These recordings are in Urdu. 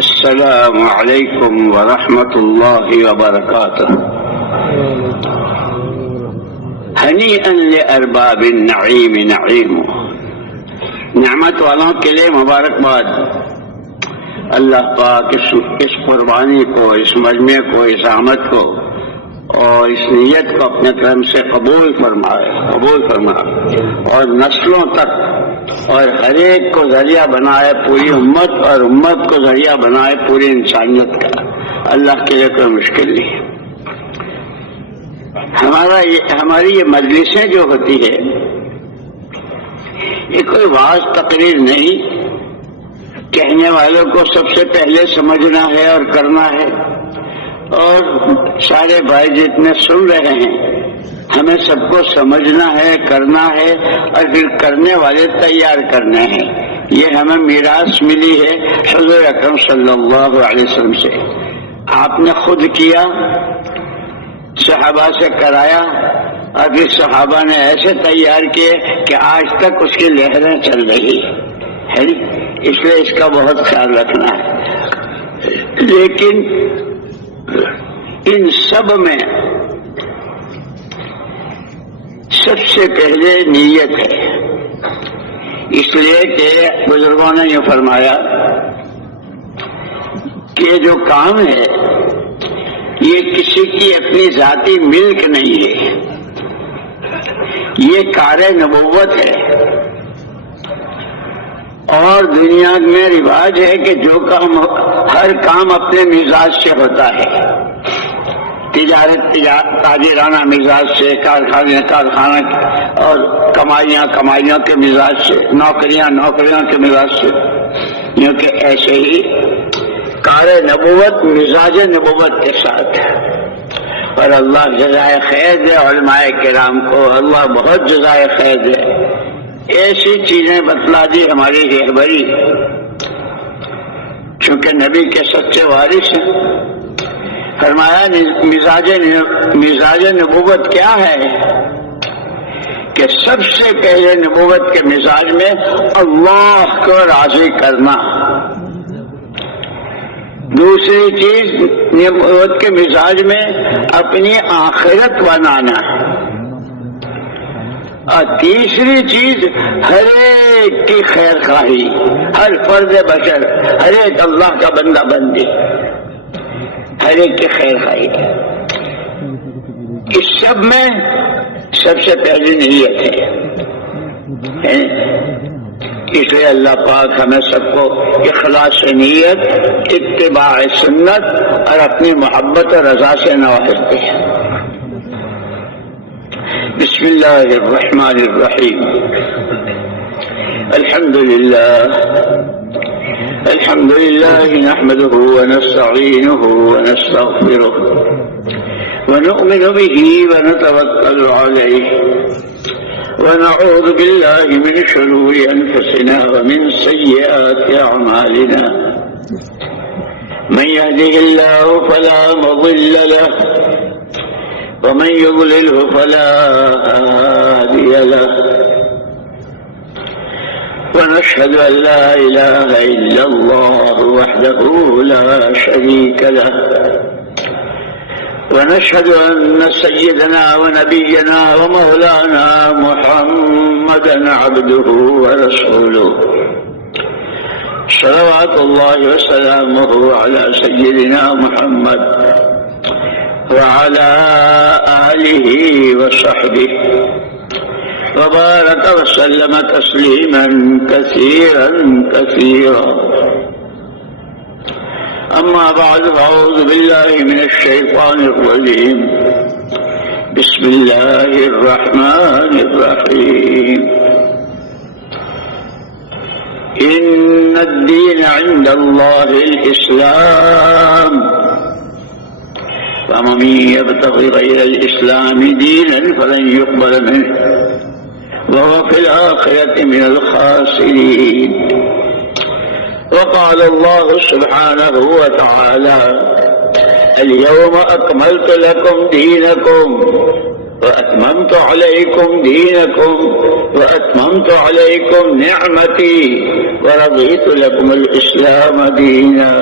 السلام علیکم ورحمۃ اللہ وبرکاتہ۔ ہنیئا لارباب النعیم نعیم، نعمت والوں کے لیے مبارکباد۔ اللہ پاک اس قربانی کو، اس مجمع کو، اس آمد کو اور اس نیت کو اپنے کرم سے قبول فرمائے اور نسلوں تک اور ہر ایک کو ذریعہ بنائے پوری امت، اور امت کو ذریعہ بنائے پوری انسانیت کا۔ اللہ کے لیے کوئی مشکل نہیں ہے۔ ہماری یہ مجلسیں جو ہوتی ہے یہ کوئی واعظ تقریر نہیں، کہنے والوں کو سب سے پہلے سمجھنا ہے اور کرنا ہے، اور سارے بھائی جتنے سن رہے ہیں ہمیں سب کو سمجھنا ہے، کرنا ہے، اور پھر کرنے والے تیار کرنے ہیں۔ یہ ہمیں میراث ملی ہے حضور اکرم صلی اللہ علیہ وسلم سے۔ آپ نے خود کیا، صحابہ سے کرایا، اور پھر صحابہ نے ایسے تیار کیے کہ آج تک اس کی لہریں چل رہی ہے، اس لیے اس کا بہت خیال رکھنا ہے۔ لیکن ان سب میں سب سے پہلے نیت ہے، اس لیے کہ بزرگوں نے یہ فرمایا کہ جو کام ہے یہ کسی کی اپنی ذاتی ملک نہیں ہے، یہ کار نبوت ہے۔ اور دنیا میں رواج ہے کہ جو کام، ہر کام اپنے مزاج سے ہوتا ہے، تجارت تاجرانہ مزاج سے، کارخانہ اور کمائیاں کے مزاج سے، نوکریاں کے مزاج سے، کیونکہ ایسے ہی کار نبوت مزاج نبوت کے ساتھ ہے۔ اور اللہ جزائے خیر دے علماء کرام کو، اللہ بہت جزائے خیر دے، ایسی چیزیں بتلا دی ہماری رہبری، چونکہ نبی کے سچے وارث ہیں۔ فرمایا مزاج نبوت کیا ہے کہ سب سے پہلے نبوت کے مزاج میں اللہ کو راضی کرنا، دوسری چیز نبوت کے مزاج میں اپنی آخرت بنانا، اور تیسری چیز ہر ایک کی خیر خواہی، ہر فرد بشر، ہر ایک اللہ کا بندہ بندی، ہر ایک کی خیر خواہی۔ اس سب میں سب سے پہلی نیت ہے، اس لیے اللہ پاک ہمیں سب کو اخلاص نیت، اتباع سنت اور اپنی محبت اور رضا سے نوازتے ہیں۔ بسم اللہ الرحمن الرحیم۔ الحمد للہ نحمده ونستعینه ونستغفره ونؤمن به ونتوکل علیہ ونعوذ باللہ من شرور انفسنا ومن سیئات اعمالنا، من يهده الله فلا مضل له ومن يضلله فلا هادي له، ونشهد أن لا إله إلا الله وحده لا شريك له، ونشهد أن سيدنا ونبينا ومولانا محمدا عبده ورسوله، صلوات الله وسلامه على سيدنا محمد وعلى آله وصحبه وبارك وسلم تسليما كثيرا أما بعد، فأعوذ بالله من الشيطان الرجيم، بسم الله الرحمن الرحيم، إن الدين عند الله الإسلام، فمن يبتغي غير الإسلام دينا فلن يقبل منه وهو في الآخرة من الخاسرين۔ وقال الله سبحانه وتعالى اليوم أكملت لكم دينكم وأتممت عليكم دينكم وأتممت عليكم نعمتي ورضيت لكم الإسلام دينا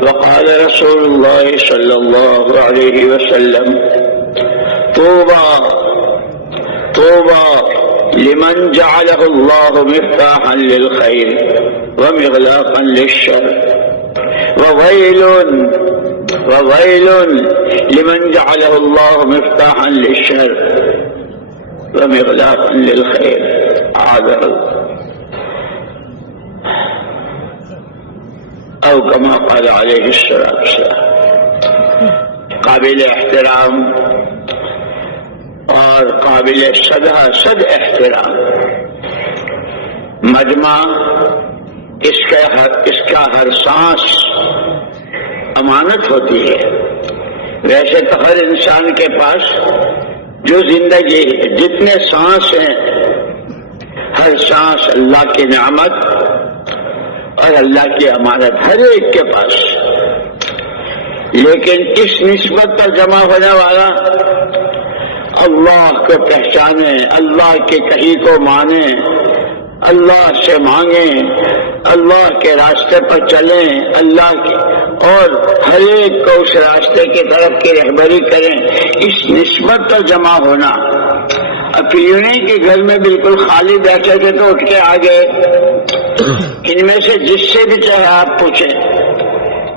وقال رسول الله صلى الله عليه وسلم طوبى لمن جعله الله مفتاحا للخير ومغلاقا للشر وويل لمن جعله الله مفتاحا للشر ومغلاقا للخير. عاذر او كما قال عليه الصلاة والسلام. قابل احترام اور قابل صد احترام مجمع، اس کا ہر سانس امانت ہوتی ہے. ویسے تو ہر انسان کے پاس جو زندگی جتنے سانس ہیں، ہر سانس اللہ کی نعمت اور اللہ کی امانت ہر ایک کے پاس. لیکن اس نسبت پر جمع ہونے والا اللہ کو پہچانے، اللہ کے کہی کو مانے، اللہ سے مانگیں، اللہ کے راستے پر چلیں، اللہ کے اور ہر ایک کو اس راستے کی طرف کی رہبری کریں. اس نسبت پر جمع ہونا. اب یوں نہیں کہ گھر میں بالکل خالی بیٹھے تھے تو اٹھ کے آ گئے. ان میں سے جس سے بھی چاہے آپ پوچھیں،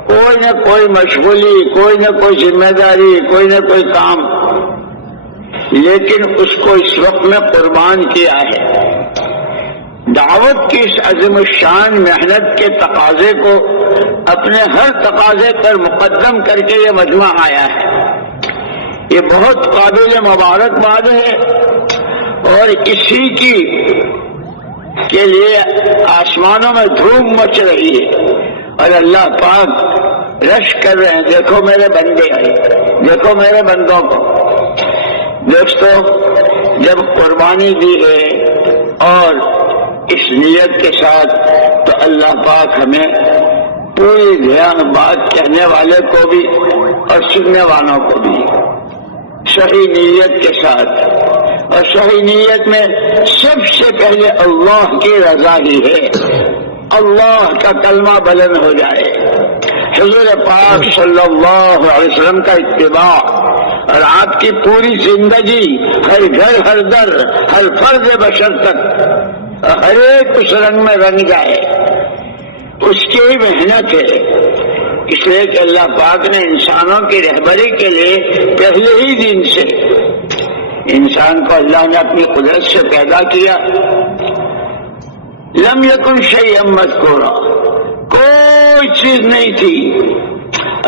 کوئی نہ کوئی مشغولی، کوئی نہ کوئی ذمہ داری، کوئی نہ کوئی کام، لیکن اس کو اس وقت میں قربان کیا ہے. دعوت کی اس عظیم الشان محنت کے تقاضے کو اپنے ہر تقاضے پر مقدم کر کے یہ مجمع آیا ہے. یہ بہت قابل مبارکباد ہے اور اسی کے لیے آسمانوں میں دھوم مچ رہی ہے اور اللہ پاک رش کر رہے ہیں. دیکھو میرے بندے، دیکھو میرے بندوں کو. دوستو، جب قربانی دی ہے اور اس نیت کے ساتھ، تو اللہ پاک ہمیں پوری دھیان بات کہنے والے کو بھی اور سننے والوں کو بھی صحیح نیت کے ساتھ، اور صحیح نیت میں سب سے پہلے اللہ کی رضا ہی ہے. اللہ کا کلمہ بلند ہو جائے، حضور پاک صلی اللہ علیہ وسلم کا اتباع، اور آپ کی پوری زندگی ہر گھر، ہر در، ہر فرد بشر تک ہر ایک اس رنگ میں رنگ جائے. اس کی محنت ہے. اس لیے کہ اللہ پاک نے انسانوں کی رہبری کے لیے پہلے ہی دن سے انسان کو اللہ نے اپنی قدرت سے پیدا کیا. لم یکن شیئا مذکورا، کوئی چیز نہیں تھی،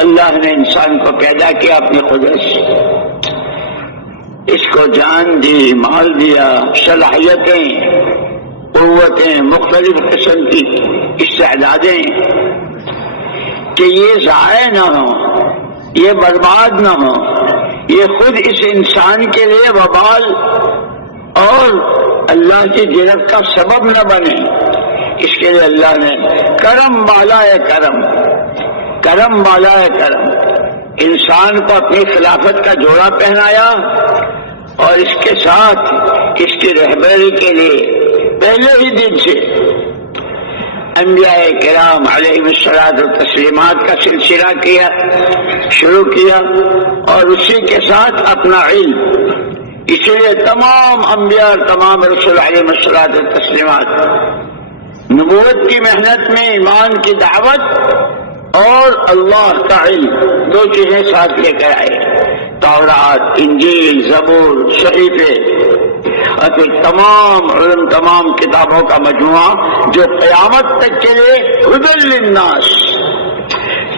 اللہ نے انسان کو پیدا کیا اپنی قدرت سے. اس کو جان دی، مال دیا، صلاحیتیں، قوتیں، مختلف قسم کی استعدادیں، کہ یہ ضائع نہ ہو، یہ برباد نہ ہو، یہ خود اس انسان کے لیے وبال اور اللہ کی جنت کا سبب نہ بنے. اس کے لیے اللہ نے کرم بالائے کرم انسان کو اپنی خلافت کا جوڑا پہنایا، اور اس کے ساتھ اس کی رہبری کے لیے پہلے ہی دن سے انبیاء کرام علیہ الصلوۃ والتسلیمات کا سلسلہ شروع کیا، اور اسی کے ساتھ اپنا علم. اس لیے تمام انبیاء اور تمام رسول علیہ الصلوۃ والتسلیمات نبوت کی محنت میں ایمان کی دعوت اور اللہ کا علم، دو چیزیں ساتھ لے کر آئے. تورات، انجیل، زبور، صحیفے، اور پھر تمام علم، تمام کتابوں کا مجموعہ جو قیامت تک کے لیے ہدی للناس.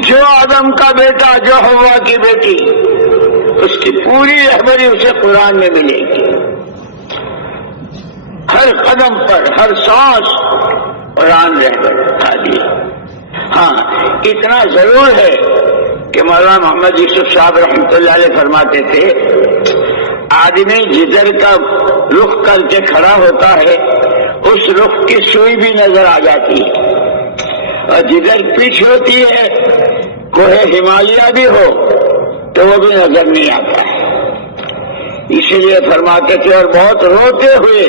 جو آدم کا بیٹا، جو حوا کی بیٹی، اس کی پوری رہبری اسے قرآن میں ملے گی. ہر قدم پر، ہر سانس قرآن رہبر تھا دیا. ہاں، اتنا ضرور ہے کہ مولانا محمد یوسف صاحب رحمۃ اللہ علیہ فرماتے تھے، آدمی جدھر کا رخ کر کے کھڑا ہوتا ہے اس رخ کی سوئی بھی نظر آ جاتی ہے، اور جدھر پیچھ ہوتی ہے کوہ ہمالیہ بھی ہو تو وہ بھی نظر نہیں آتا ہے. اسی لیے فرماتے تھے، اور بہت روتے ہوئے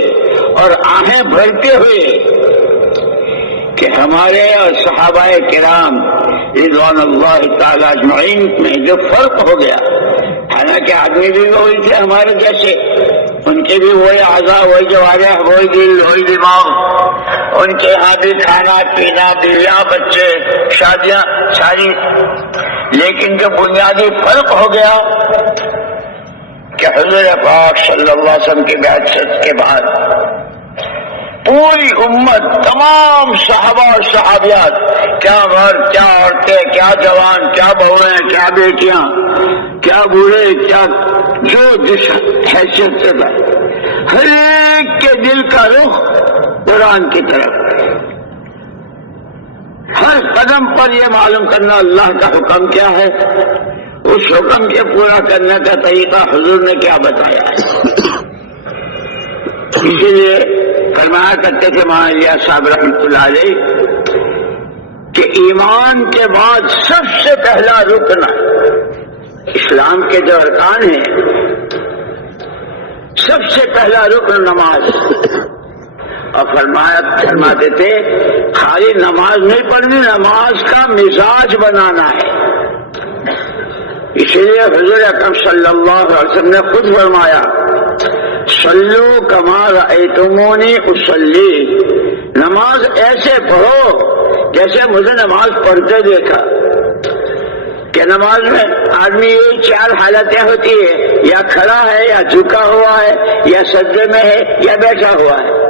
اور آہیں بھرتے ہوئے، کہ ہمارے اور صحابہ کرام رضوان اللہ تعالی اجمعین میں جو فرق ہو گیا، حالانکہ آدمی بھی وہی تھے ہمارے جیسے، ان کے بھی وہی اعضاء، وہی جوارح، وہی دل، وہی دماغ، ان کے یہاں بھی کھانا پینا، بیویاں، بچے، شادیاں ساری، لیکن جو بنیادی فرق ہو گیا کہ حضور پاک صلی اللہ علیہ وسلم کی بعثت کے بعد پوری امت، تمام صحابہ اور صحابیات، کیا مرد، کیا عورتیں، کیا جوان، کیا بہویں، کیا بیٹیاں، کیا بوڑھے، کیا جو جس حیثیت سے تھا، ہر ایک کے دل کا رخ قرآن کی طرف، ہر قدم پر یہ معلوم کرنا اللہ کا حکم کیا ہے، اس حکم کے پورا کرنے کا طریقہ حضور نے کیا بتایا ہے۔ اسی لیے فرمایا کرتے تھے مولانا الیاس صاحب رحمۃ اللہ علیہ کہ ایمان کے بعد سب سے پہلا رکن اسلام کے جو ارکان ہیں، سب سے پہلا رکن نماز، اور فرماتے تھے خالی نماز نہیں پڑھنی، نماز کا مزاج بنانا ہے۔ اسی لیے حضور اکرم صلی اللہ علیہ وسلم نے خود فرمایا صلو کما رأیتمونی اصلی، نماز ایسے پڑھو جیسے مجھے نماز پڑھتے دیکھا۔ کہ نماز میں آدمی یہ 4 حالتیں ہوتی ہے، یا کھڑا ہے، یا جھکا ہوا ہے، یا سجدے میں ہے، یا بیٹھا ہوا ہے،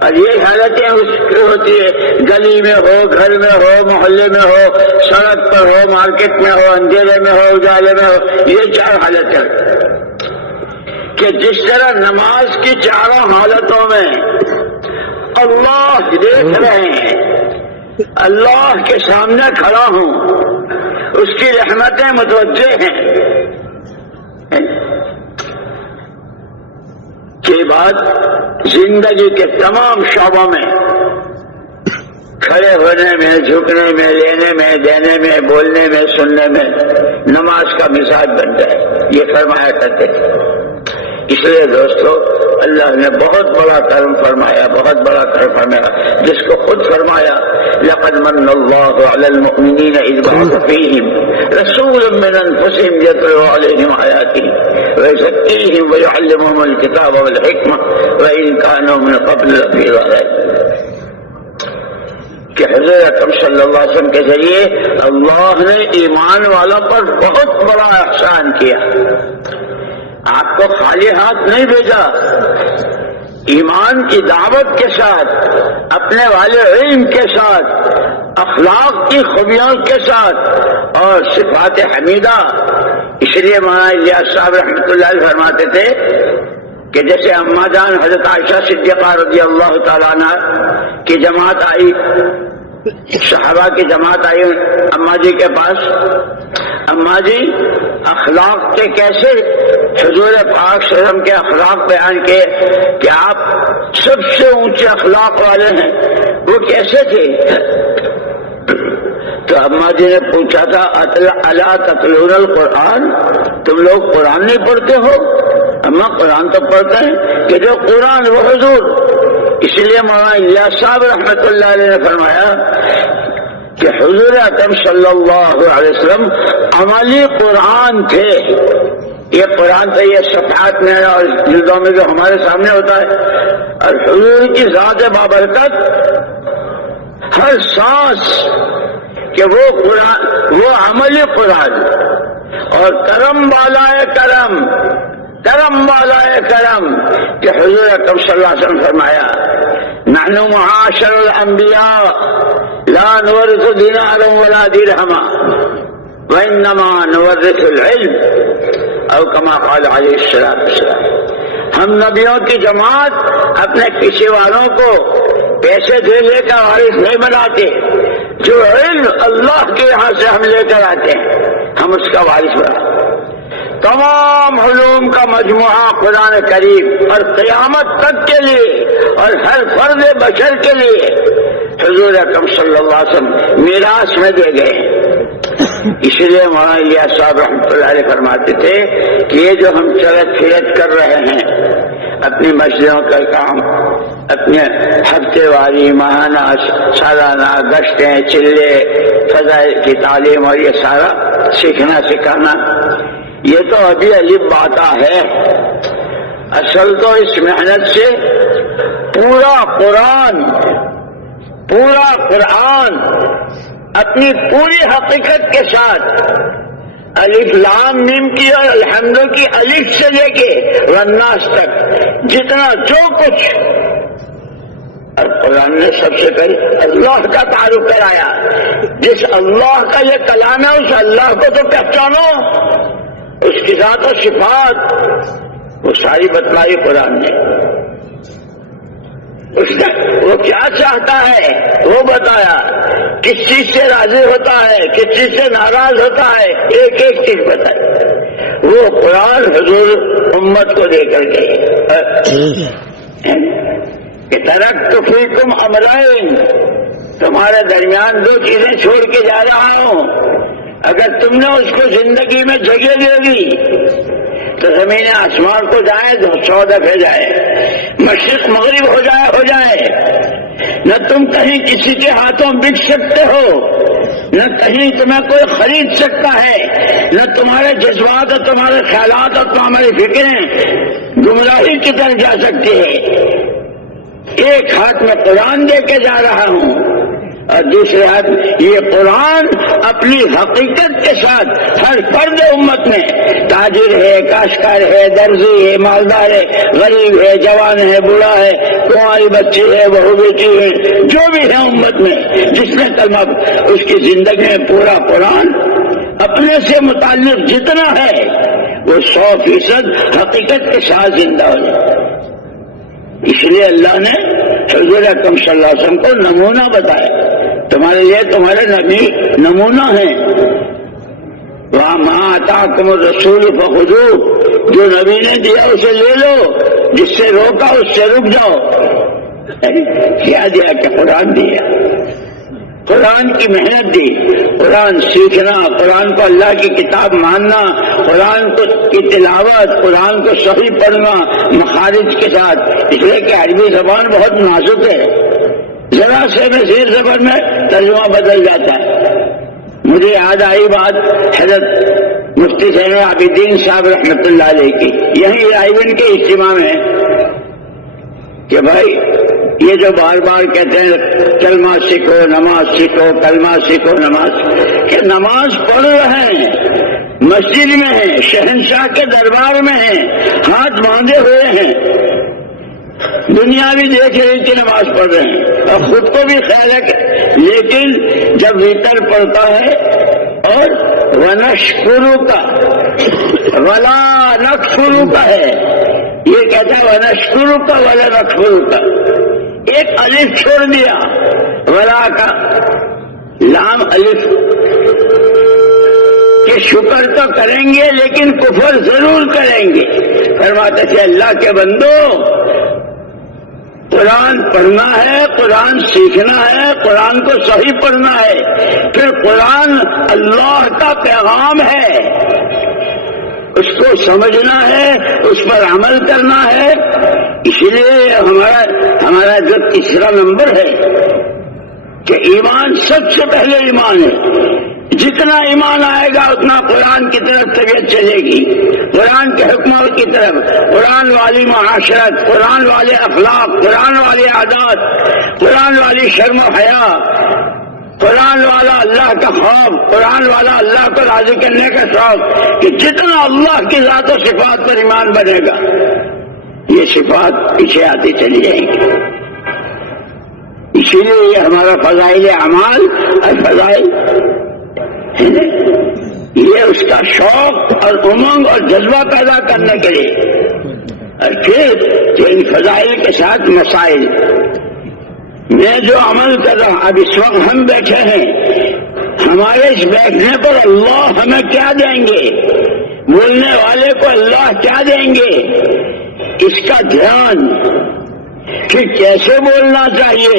اور یہ حالتیں اس کی ہوتی ہے گلی میں ہو، گھر میں ہو، محلے میں ہو، سڑک پر ہو، مارکیٹ میں ہو، اندھیرے میں ہو، اجالے میں ہو، یہ 4 حالتیں کہ جس طرح نماز کی 4 حالتوں میں اللہ دیکھ رہے ہیں، اللہ کے سامنے کھڑا ہوں، اس کی رحمتیں متوجہ ہیں، کے بعد زندگی کے تمام شعبوں میں کھڑے ہونے میں، جھکنے میں، لینے میں، دینے میں، بولنے میں، سننے میں نماز کا مزاج بن جائے، یہ فرمایا کرتے تھے۔ اس لیے دوستو اللہ نے بہت بڑا کرم فرمایا، بہت بڑا کرم فرمایا، جس کو خود فرمایا لقد من اللہ علی المؤمنین اذ بعث فیہم رسولا من انفسہم یتلو علیہم آیاتہ ویزکیہم ویعلمہم الکتاب والحکمہ وإن کانوا من قبل لفی ضلال، کہ حضور اکرم صلی اللہ علیہ وسلم کے ذریعے اللہ نے ایمان والوں پر بہت بڑا احسان کیا، آپ کو خالی ہاتھ نہیں بھیجا، ایمان کی دعوت کے ساتھ، اپنے والے علم کے ساتھ، اخلاق کی خوبیوں کے ساتھ، اور صفات حمیدہ۔ اس لیے مولانا الیاس صاحب رحمۃ اللہ علیہ فرماتے تھے کہ جیسے اماں جان حضرت عائشہ صدیقہ رضی اللہ تعالیٰ عنہ کی جماعت آئی، صحابہ کی جماعت آئی اماں جی کے پاس، اماں جی اخلاق کے کیسے حضور پاک صلی اللہ علیہ وسلم کے اخلاق بیان کیے کہ آپ سب سے اونچے اخلاق والے ہیں، وہ کیسے تھے؟ تو اماں جی نے پوچھا تھا الا تتلون القرآن، تم لوگ قرآن نہیں پڑھتے ہو؟ اماں قرآن تو پڑھتے ہیں، کہ جو قرآن وہ حضور۔ اس لیے مولانا الیاس صاحب رحمۃ اللہ علیہ نے فرمایا کہ حضور اکرم صلی اللہ علیہ وسلم عملی قرآن تھے۔ یہ قرآن تو یہ صفحات میں اور جلدوں میں جو ہمارے سامنے ہوتا ہے، اور حضور کی ذات بابرکت ہر سانس کہ وہ قرآن، وہ عملی قرآن، اور کرم والا ہے کرم، کرم والا ہے کرم، کہ حضور اکرم صلی اللہ علیہ وسلم فرمایا نحن معاشر الانبیاء لا نورث دینارا ولا درہما وانما نورث العلم او کما قال علیہ الصلوۃ والسلام، ہم نبیوں کی جماعت اپنے پیچھے والوں کو پیسے دے لے کر وارث نہیں بناتے، جو علم اللہ کے یہاں سے ہم لے کر آتے ہیں ہم اس کا وارث بناتے۔ تمام علوم کا مجموعہ قرآن کریم، اور قیامت تک کے لیے اور ہر فرد بشر کے لیے حضور اکرم صلی اللہ علیہ وسلم میراث میں دے گئے۔ اس لیے مولانا الیاس صاحب رحمۃ اللہ علیہ فرماتے تھے کہ یہ جو ہم چلت پھرت کر رہے ہیں، اپنی مسجدوں کا کام، اپنے ہفتے واری، ماہانہ، سالانہ گشتیں، چلے، فضائل کی تعلیم اور یہ سارا سیکھنا سکھانا، یہ تو ابھی الف باتا ہے. اصل تو اس محنت سے پورا قرآن اپنی پوری حقیقت کے ساتھ الف لام میم کی اور الحمد کی الف سے لے کے والناس تک جتنا جو کچھ، اور قرآن نے سب سے پہلے اللہ کا تعارف کرایا. جس اللہ کا یہ کلام ہے اس اللہ کو تو پہچانو، اس کی ذات و صفات وہ ساری بتلائی قرآن نے. وہ کیا چاہتا ہے وہ بتایا، کس چیز سے راضی ہوتا ہے، کس چیز سے ناراض ہوتا ہے، ایک ایک چیز بتائی. وہ قرآن حضور امت کو دے کر گئے کہ ترکت فیکم امرین، تمہارے درمیان دو چیزیں چھوڑ کے جا رہا ہوں. اگر تم نے اس کو زندگی میں جگہ دے دی تو زمین آسمان کو جائے 100 دفعے جائے، مشرق مغرب ہو جائے. نہ تم کہیں کسی کے ہاتھوں بک سکتے ہو، نہ کہیں تمہیں کوئی خرید سکتا ہے، نہ تمہارے جذبات اور تمہارے خیالات اور تمہاری فکریں گمراہی کی طرف جا سکتی ہے. ایک ہاتھ میں قرآن دے کے جا رہا ہوں اور دوسرے ہاتھ یہ قرآن اپنی حقیقت کے ساتھ ہر فرد امت میں، تاجر ہے، کاشتکار ہے، درزی ہے، مالدار ہے، غریب ہے، جوان ہے، بوڑھا ہے، کنواری بچی ہے، بہو بیٹی ہے، جو بھی ہے امت میں جس نے کلمہ، اس کی زندگی میں پورا قرآن اپنے سے متعلق جتنا ہے وہ 100% حقیقت کے ساتھ زندہ ہو جائے. اس لیے اللہ نے حضور اکرم صلی اللہ علیہ وسلم کو نمونہ بتایا. تمہارے لیے تمہارے نبی نمونہ ہیں. وَمَا آتَاكُمُ الرَّسُولُ فَخُذُوهُ، جو نبی نے دیا اسے لے لو، جس سے روکا اس سے رک جاؤ. کیا دیا کہ قرآن دیا، قرآن کی محنت دی، قرآن سیکھنا، قرآن کو اللہ کی کتاب ماننا، قرآن کی تلاوت، قرآن کو صحیح پڑھنا مخارج کے ساتھ. اس لیے کہ عربی زبان بہت نازک ہے، ذرا سے میں زیر زبر میں ترجمہ بدل جاتا ہے. مجھے یاد آئی بات حضرت مفتی زین العابدین صاحب رحمۃ اللہ علیہ کی، یہیں رائیون کے اجتماع میں، کہ بھائی یہ جو بار بار کہتے ہیں کلمہ سیکھو، نماز سیکھو، کلمہ سیکھو، نماز، کہ نماز پڑھ رہے ہیں، مسجد میں ہیں، شہنشاہ کے دربار میں ہیں، ہاتھ باندھے ہوئے ہیں، دنیا بھی دیکھ رہی کہ نماز پڑھ رہے ہیں اور خود کو بھی خیال ہے. لیکن جب ویتر پڑھتا ہے اور وَنَشْكُرُكَ وَلَا نَكْفُرُكَ ہے، یہ کہتا ہے وَنَشْكُرُكَ وَلَا نَكْفُرُكَ، ایک الف چھوڑ دیا، ولا کا لام الف، کہ شکر تو کریں گے لیکن کفر ضرور کریں گے. فرماتے تھے اللہ کے بندو، قرآن پڑھنا ہے، قرآن سیکھنا ہے، قرآن کو صحیح پڑھنا ہے، پھر قرآن اللہ کا پیغام ہے، اس کو سمجھنا ہے، اس پر عمل کرنا ہے. اس لیے ہمارا جو تیسرا نمبر ہے کہ ایمان سب سے پہلے ایمان ہے. جتنا ایمان آئے گا اتنا قرآن کی طرف طبیعت چلے گی، قرآن کے حکموں کی طرف، قرآن والی معاشرت، قرآن والے اخلاق، قرآن والی عادات، قرآن والی شرم و حیا، قرآن والا اللہ کا خوف، قرآن والا اللہ کو راضی کرنے کا شوق. کہ جتنا اللہ کی ذات و صفات پر ایمان بنے گا یہ صفات پیچھے آتی چلی جائیں گی. اسی لیے یہ ہمارا فضائل اعمال اور فضائل یہ اس کا شوق اور امنگ اور جذبہ پیدا کرنے کے لیے، اور پھر ان فضائل کے ساتھ مسائل. میں جو عمل کر رہا ہوں، اب اس وقت ہم بیٹھے ہیں، ہمارے اس بیٹھنے پر اللہ ہمیں کیا دیں گے، بولنے والے کو اللہ کیا دیں گے، اس کا دھیان کہ کیسے بولنا چاہیے،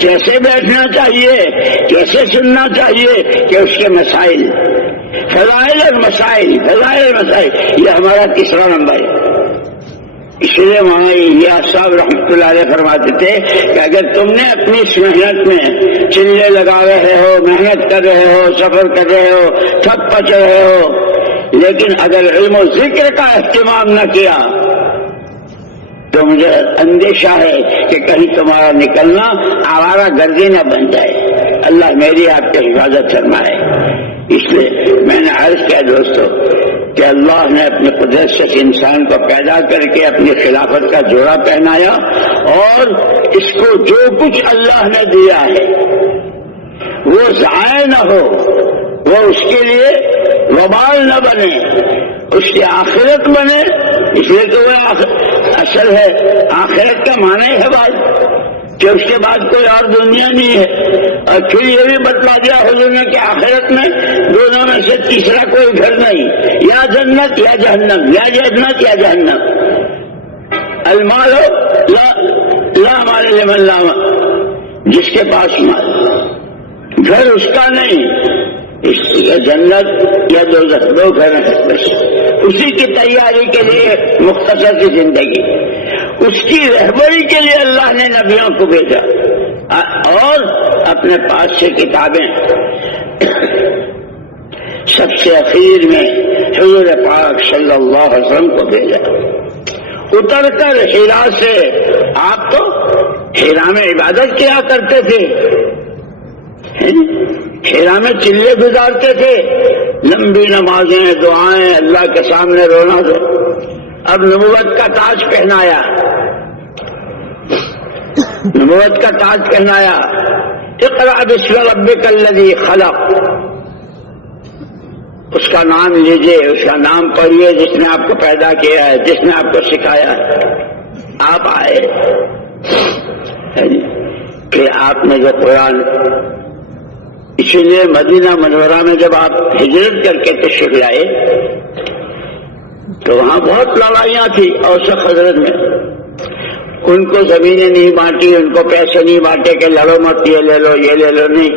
کیسے بیٹھنا چاہیے، کیسے سننا چاہیے، کہ اس کے مسائل، فضائل اور مسائل، فضائل مسائل، یہ ہمارا تیسرا نمبر ہے. اس لیے وہاں یہ صاحب رحمۃ اللہ علیہ فرماتے تھے کہ اگر تم نے اپنی اس محنت میں چلے لگا رہے ہو، محنت کر رہے ہو، سفر کر رہے ہو، تھک پچ رہے ہو، لیکن اگر علم و ذکر کا اہتمام نہ کیا تو مجھے اندیشہ ہے کہ کہیں تمہارا نکلنا آوارہ گردی نہ بن جائے۔ اللہ میری آپ کی حفاظت فرمائے۔ اس لیے میں نے عرض کیا دوستو کہ اللہ نے اپنی قدرت سے انسان کو پیدا کر کے اپنی خلافت کا جوڑا پہنایا، اور اس کو جو کچھ اللہ نے دیا ہے وہ ضائع نہ ہو، وہ اس کے لیے وبال نہ بنے، اس کی آخرت بنے۔ اس لیے تو وہ اصل ہے، آخرت کا معنی ہے بات کہ اس کے بعد کوئی اور دنیا نہیں ہے۔ اور پھر یہ بھی بتلا دیا حضور نے کہ آخرت میں دونوں میں سے تیسرا کوئی گھر نہیں، یا جنت یا جہنم، یا جنت یا جہنم۔ المال لا مال لمن لا مال، جس کے پاس مال، گھر اس کا نہیں، اس جنت یا دو گھر ہیں بس۔ اسی کی تیاری کے لیے مختصر کی زندگی، اس کی رہبری کے لیے اللہ نے نبیوں کو بھیجا، اور اپنے پاس سے کتابیں سب سے اخیر میں حضور پاک صلی اللہ علیہ وسلم کو بھیجا۔ اتر کر ہیرا سے، آپ تو ہیرا میں عبادت کیا کرتے تھے، ہیرا میں چلے گزارتے تھے، لمبی نمازیں، دعائیں، اللہ کے سامنے رونا تھا۔ اب نبوت کا تاج پہنایا، نبوت کا تاج پہنایا، اقرأ باسم ربک الذی خلق، اس کا نام لیجئے، اس کا نام پڑھیے جس نے آپ کو پیدا کیا ہے، جس نے آپ کو سکھایا ہے۔ آپ آئے کہ آپ نے جو قرآن، اسی لیے مدینہ منورہ میں جب آپ ہجرت کر کے تشریف لائے تو وہاں بہت لڑائیاں تھی اوس و خزرج میں، ان کو زمینیں نہیں بانٹی، ان کو پیسے نہیں بانٹے کہ لڑو مت، یہ لے لو یہ لے لو، نہیں،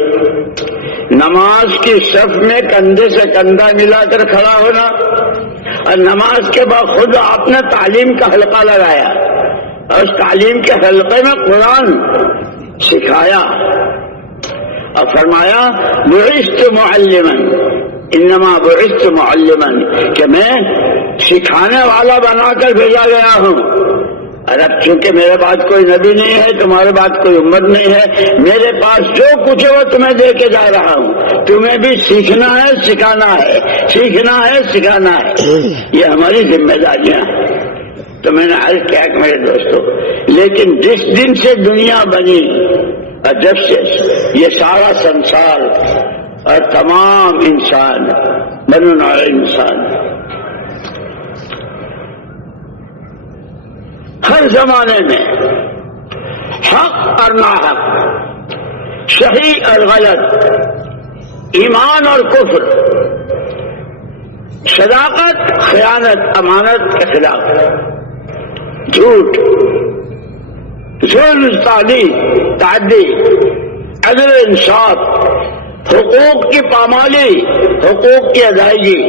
نماز کی صف میں کندھے سے کندھا ملا کر کھڑا ہونا، اور نماز کے بعد خود آپ نے تعلیم کا حلقہ لگایا، اور اس تعلیم کے حلقے میں قرآن سکھایا، اور فرمایا بعثت معلما، انما بعثت معلما، کہ میں سکھانے والا بنا کر بھیجا گیا ہوں۔ اور اب چونکہ میرے بعد کوئی نبی نہیں ہے، تمہارے بعد کوئی امت نہیں ہے، میرے پاس جو کچھ ہے وہ تمہیں دے کے جا رہا ہوں، تمہیں بھی سیکھنا ہے سکھانا ہے، سیکھنا ہے سکھانا ہے، یہ ہماری ذمہ داریاں ہیں۔ تو میں نے عرض کیا کہ میرے دوستو، لیکن جس دن سے دنیا بنی اور جب سے یہ سارا سنسار اور تمام انسان، بنو نوع انسان، ہر زمانے میں حق اور ناحق، صحیح اور غلط، ایمان اور کفر، صداقت، خیانت، امانت کے خلاف، جھوٹ، ظلم، تعدی، عدل، انصاف، حقوق کی پامالی، حقوق کی ادائیگی،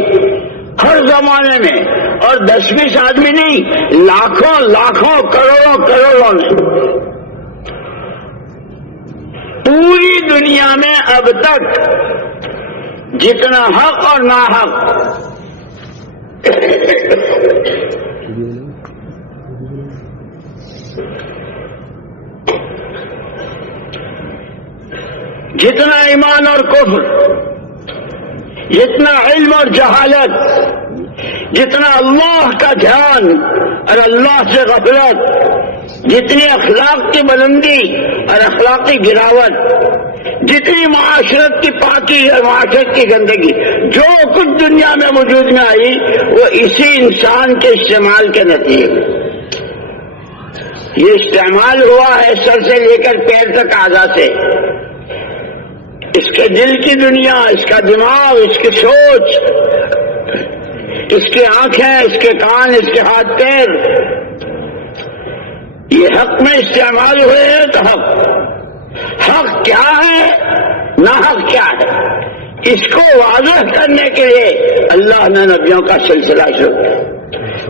ہر زمانے میں، اور 10-20 آدمی نہیں، لاکھوں لاکھوں کروڑوں کروڑوں نے، پوری دنیا میں اب تک جتنا حق اور ناحق جتنا ایمان اور کفر، جتنا علم اور جہالت، جتنا اللہ کا دھیان اور اللہ سے غفلت، جتنی اخلاق کی بلندی اور اخلاقی گراوٹ، جتنی معاشرت کی پاکی اور معاشرت کی گندگی، جو کچھ دنیا میں وجود میں آئی وہ اسی انسان کے استعمال کے نتیجے میں یہ استعمال ہوا ہے، سر سے لے کر پیر تک اعضاء سے، اس کے دل کی دنیا، اس کا دماغ، اس کی سوچ، اس کی آنکھیں، اس کے کان، اس کے ہاتھ پیر، یہ حق میں استعمال ہوئے ہیں۔ تو حق کیا ہے، ناحق کیا ہے، اس کو واضح کرنے کے لیے اللہ نے نبیوں کا سلسلہ شروع کیا۔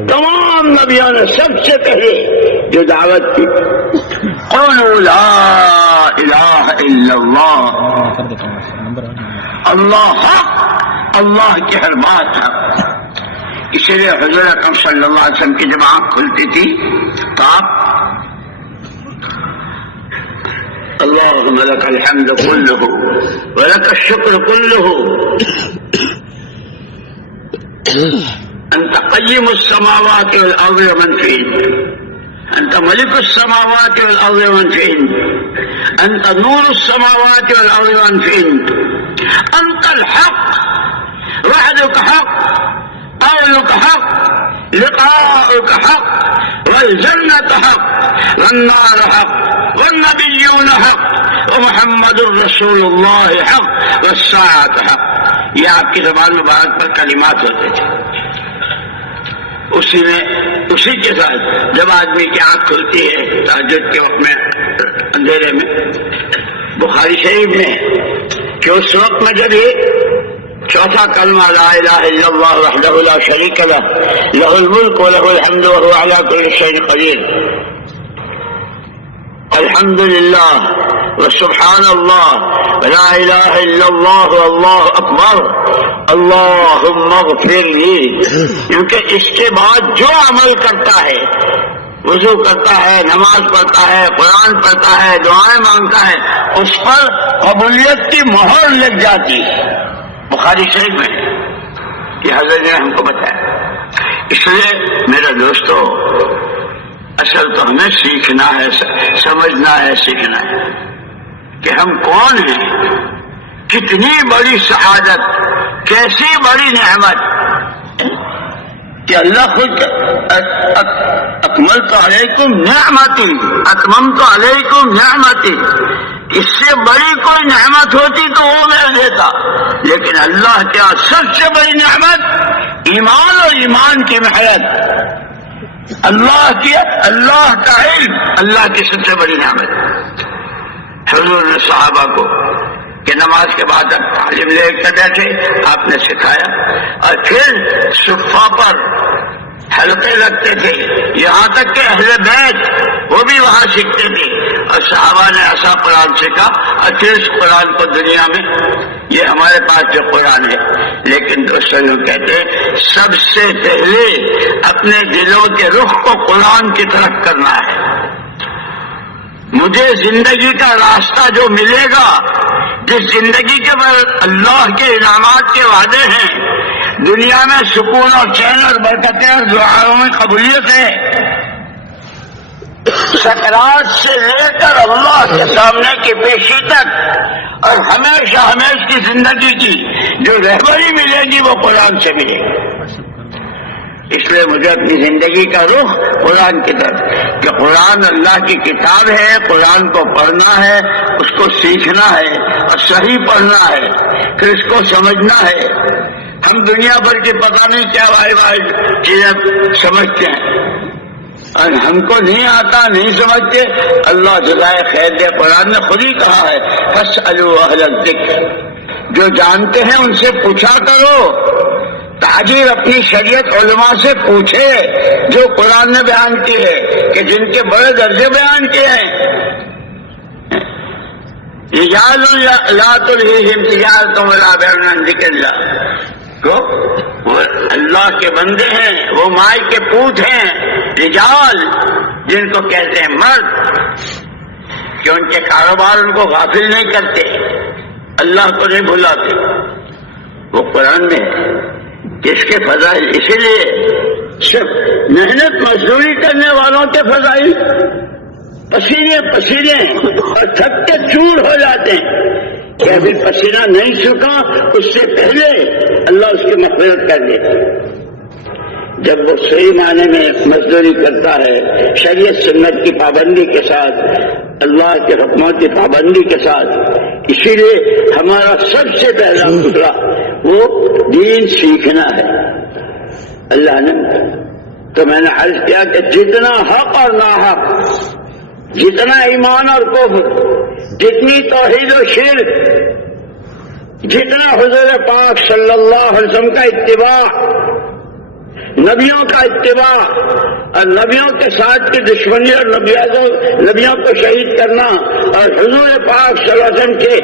تمام تمام نبیوں نے سب سے پہلے جو دعوت کی قولوا لا الہ الا اللہ، اللہ حق، اللہ کی ہر بات حق۔ اسی لیے حضور اکرم صلی اللہ علیہ وسلم کی جب آنکھ کھلتی تھی تو آپ اللہم لک الحمد کلہ ولک الشکر کلہ انت قیم السماوات والارض ومن فیہن، انت ملک السماوات والارض ومن فیہن، انت نور السماوات والارض ومن فیہن، انت الحق وحدک حق، قولک حق، لقاؤک حق، والجنة حق، والنار حق، والنبیون حق، ومحمد الرسول اللہ حق، والساعة حق۔ یہ آپ کی زبان مبارک پر کلمات ہوتے تھے۔ اسی کے ساتھ جب آدمی کی آنکھ کھلتی ہے تہجد کے وقت میں اندھیرے میں، بخاری شریف میں کہ اس وقت میں جب یہ چوتھا کلمہ لا الہ الا اللہ وحدہ لا شریک لہ لہ الملک ولہ الحمد وہو علی کل شیء قدیر، الحمد للہ وسبحان اللہ لا الہ الا اللہ واللہ اکبر اللہم اغفر لی، کیونکہ اس کے بعد جو عمل کرتا ہے، وضو کرتا ہے، نماز پڑھتا ہے، قرآن پڑھتا ہے، دعائیں مانگتا ہے، اس پر قبولیت کی مہر لگ جاتی ہے۔ بخاری شریف میں یہ حضرت نے ہم کو بتایا۔ اس لیے میرے دوستو، اصل تو ہمیں سیکھنا ہے، سمجھنا ہے، سیکھنا ہے کہ ہم کون ہیں، کتنی بڑی سعادت، کیسی بڑی نعمت کہ اللہ خود اکملت علیکم نعمتی، اتممت علیکم نعمتی، اس سے بڑی کوئی نعمت ہوتی تو وہ میں دیتا، لیکن اللہ کیا سب سے بڑی نعمت ایمان اور ایمان کی محنت، اللہ کا علم، اللہ کی سب سے بڑی نعمت۔ حضور نے صحابہ کو کہ نماز کے بعد تعلیم لے کرتے تھے، آپ نے سکھایا، اور پھر صفہ پر حلقے لگتے تھے، یہاں تک کہ اہل بیت وہ بھی وہاں سیکھتے تھے، اور صحابہ نے ایسا قرآن سیکھا، اور پھر اس قرآن کو دنیا میں، یہ ہمارے پاس جو قرآن ہے، لیکن دوستوں کہتے ہیں سب سے پہلے اپنے دلوں کے رخ کو قرآن کی طرف کرنا ہے۔ مجھے زندگی کا راستہ جو ملے گا، جس زندگی کے بعد اللہ کے انعامات کے وعدے ہیں، دنیا میں سکون اور چین اور برکتیں اور دعاؤں میں قبولیت ہے، سکرات سے لے کر اللہ کے سامنے کی پیشی تک اور ہمیشہ ہمیشہ کی زندگی کی جو رہبری ملے گی وہ قرآن سے ملے گی۔ اس لیے مجھے اپنی زندگی کا رخ قرآن کی طرف، کہ قرآن اللہ کی کتاب ہے، قرآن کو پڑھنا ہے، اس کو سیکھنا ہے اور صحیح پڑھنا ہے، پھر اس کو سمجھنا ہے۔ ہم دنیا بھر کی پتہ نہیں کیا واحد چیزیں سمجھتے ہیں، اور ہم کو نہیں آتا، نہیں سمجھتے، اللہ جزائے خیر دے۔ قرآن نے خود ہی کہا ہے فاسألوا اہل الذکر، جو جانتے ہیں ان سے پوچھا کرو۔ تاجر اپنی شریعت علماء سے پوچھے جو قرآن نے بیان کی ہے، کہ جن کے بڑے درجے بیان کیے ہیں۔ رجال لا تلہیہم تجارۃ ولا بیع عن ذکر اللہ، وہ اللہ کے بندے ہیں، وہ مائی کے پوت ہیں، رجال جن کو کہتے ہیں مرد، کہ ان کے کاروبار ان کو غافل نہیں کرتے، اللہ کو نہیں بھلاتے۔ وہ قرآن میں کس کے فضائل، اسی لیے صرف محنت مزدوری کرنے والوں کے فضائل، پسینے پسینے اور تھک کے چور ہو جاتے ہیں، کہ ابھی پسینہ نہیں سکا، اس سے پہلے اللہ اس کی مغفرت کر دیتا۔ جب وہ صحیح معنی میں مزدوری کرتا ہے، شریعت سنت کی پابندی کے ساتھ، اللہ کے حکمات کی پابندی کے ساتھ، اسی لیے ہمارا سب سے پہلا خطرہ وہ دین سیکھنا ہے۔ اللہ نے تو میں نے عرض کیا کہ جتنا حق اور ناحق، جتنا ایمان اور کفر، جتنی توحید و شرک، جتنا حضور پاک صلی اللہ علیہ وسلم کا اتباع، نبیوں کا اتباع اور نبیوں کے ساتھ کی دشمنی اور نبیوں کو شہید کرنا اور حضور پاک صلی اللہ علیہ وسلم کے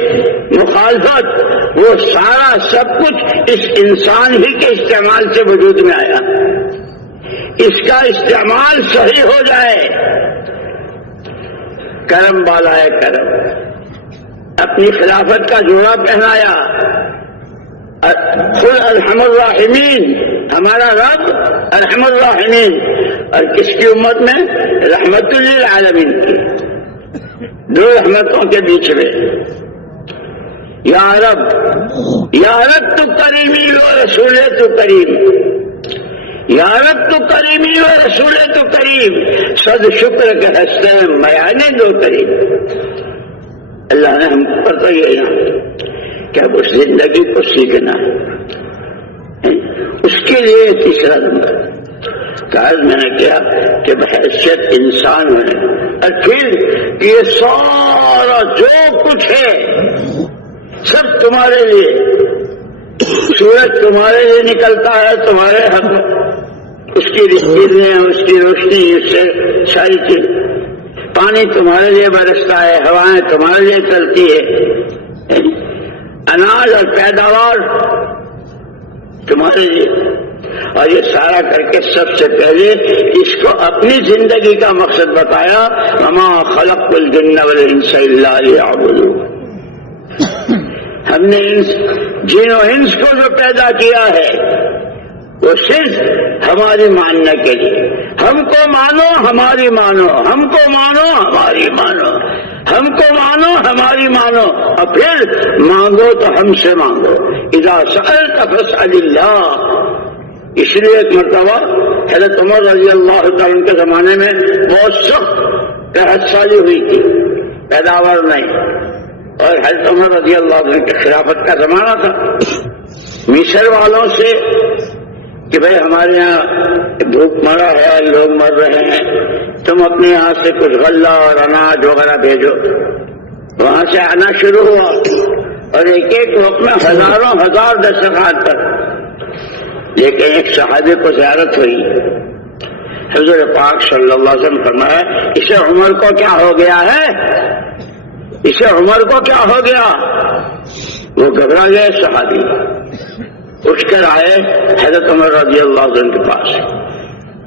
مخالفت، وہ سارا سب کچھ اس انسان ہی کے استعمال سے وجود میں آیا۔ اس کا استعمال صحیح ہو جائے، کرم والا ہے کرم، اپنی خلافت کا جوڑا پہنایا، خود ارحم الراحمین، ہمارا رب ارحم الراحمین، اور کس کی امت میں؟ رحمت للعالمین کی، دو رحمتوں کے بیچ میں۔ یا رب تو کریمی و رسول تو کریم، یا رب تو کریمی و رسول تو کریم، صد شکر کے حسن میانے دو کریم۔ اللہ نے ہم پر تو یہ کہ اب اس زندگی کو سیکھنا ہے، اس کے لیے تیسرا نمبر کاغذ میں نے کیا کہ بحیثیت انسان ہے، اور پھر یہ سارا جو کچھ ہے سب تمہارے لیے، سورج تمہارے لیے نکلتا ہے، تمہارے حق میں، اس کی رزقیں، اس کی روشنی، اس سے ساری چیز، پانی تمہارے لیے برستا ہے، ہوائیں تمہارے لیے چلتی ہے، اناج اور پیداوار تمہارے لیے، اور یہ سارا کر کے سب سے پہلے اس کو اپنی زندگی کا مقصد بتایا، وما خلقت الجن والانس الا لیعبدون۔ ہم نے جن و انس کو جو پیدا کیا ہے وہ صرف ہماری ماننے کے لیے، ہم کو مانو ہماری مانو، ہم کو مانو ہماری مانو، ہم کو مانو ہماری مانو، اور پھر مانگو تو ہم سے مانگو۔ اذا سألت فاسأل اللہ۔ اس لیے ایک مرتبہ حضرت عمر رضی اللہ تعالیٰ کے زمانے میں بہت سخت قحط سالی ہوئی تھی، پیداوار نہیں، اور حضرت عمر رضی اللہ عنہ کی خلافت کا زمانہ تھا۔ مصر والوں سے کہ بھئی ہمارے یہاں بھوک مرا ہے، لوگ مر رہے ہیں، تم اپنے یہاں سے کچھ غلہ اور اناج وغیرہ بھیجو۔ وہاں سے آنا شروع ہوا، اور ایک ایک وقت میں ہزاروں ہزار دسترخوان پر، لیکن ایک صحابی کو زیارت ہوئی، حضور پاک صلی اللہ علیہ وسلم فرمایا اسے عمر کو کیا ہو گیا ہے، اسے عمر کو کیا ہو گیا؟ وہ گھبرا گئے صحابی، اٹھ کر آئے حضرت عمر رضی اللہ عنہ کے پاس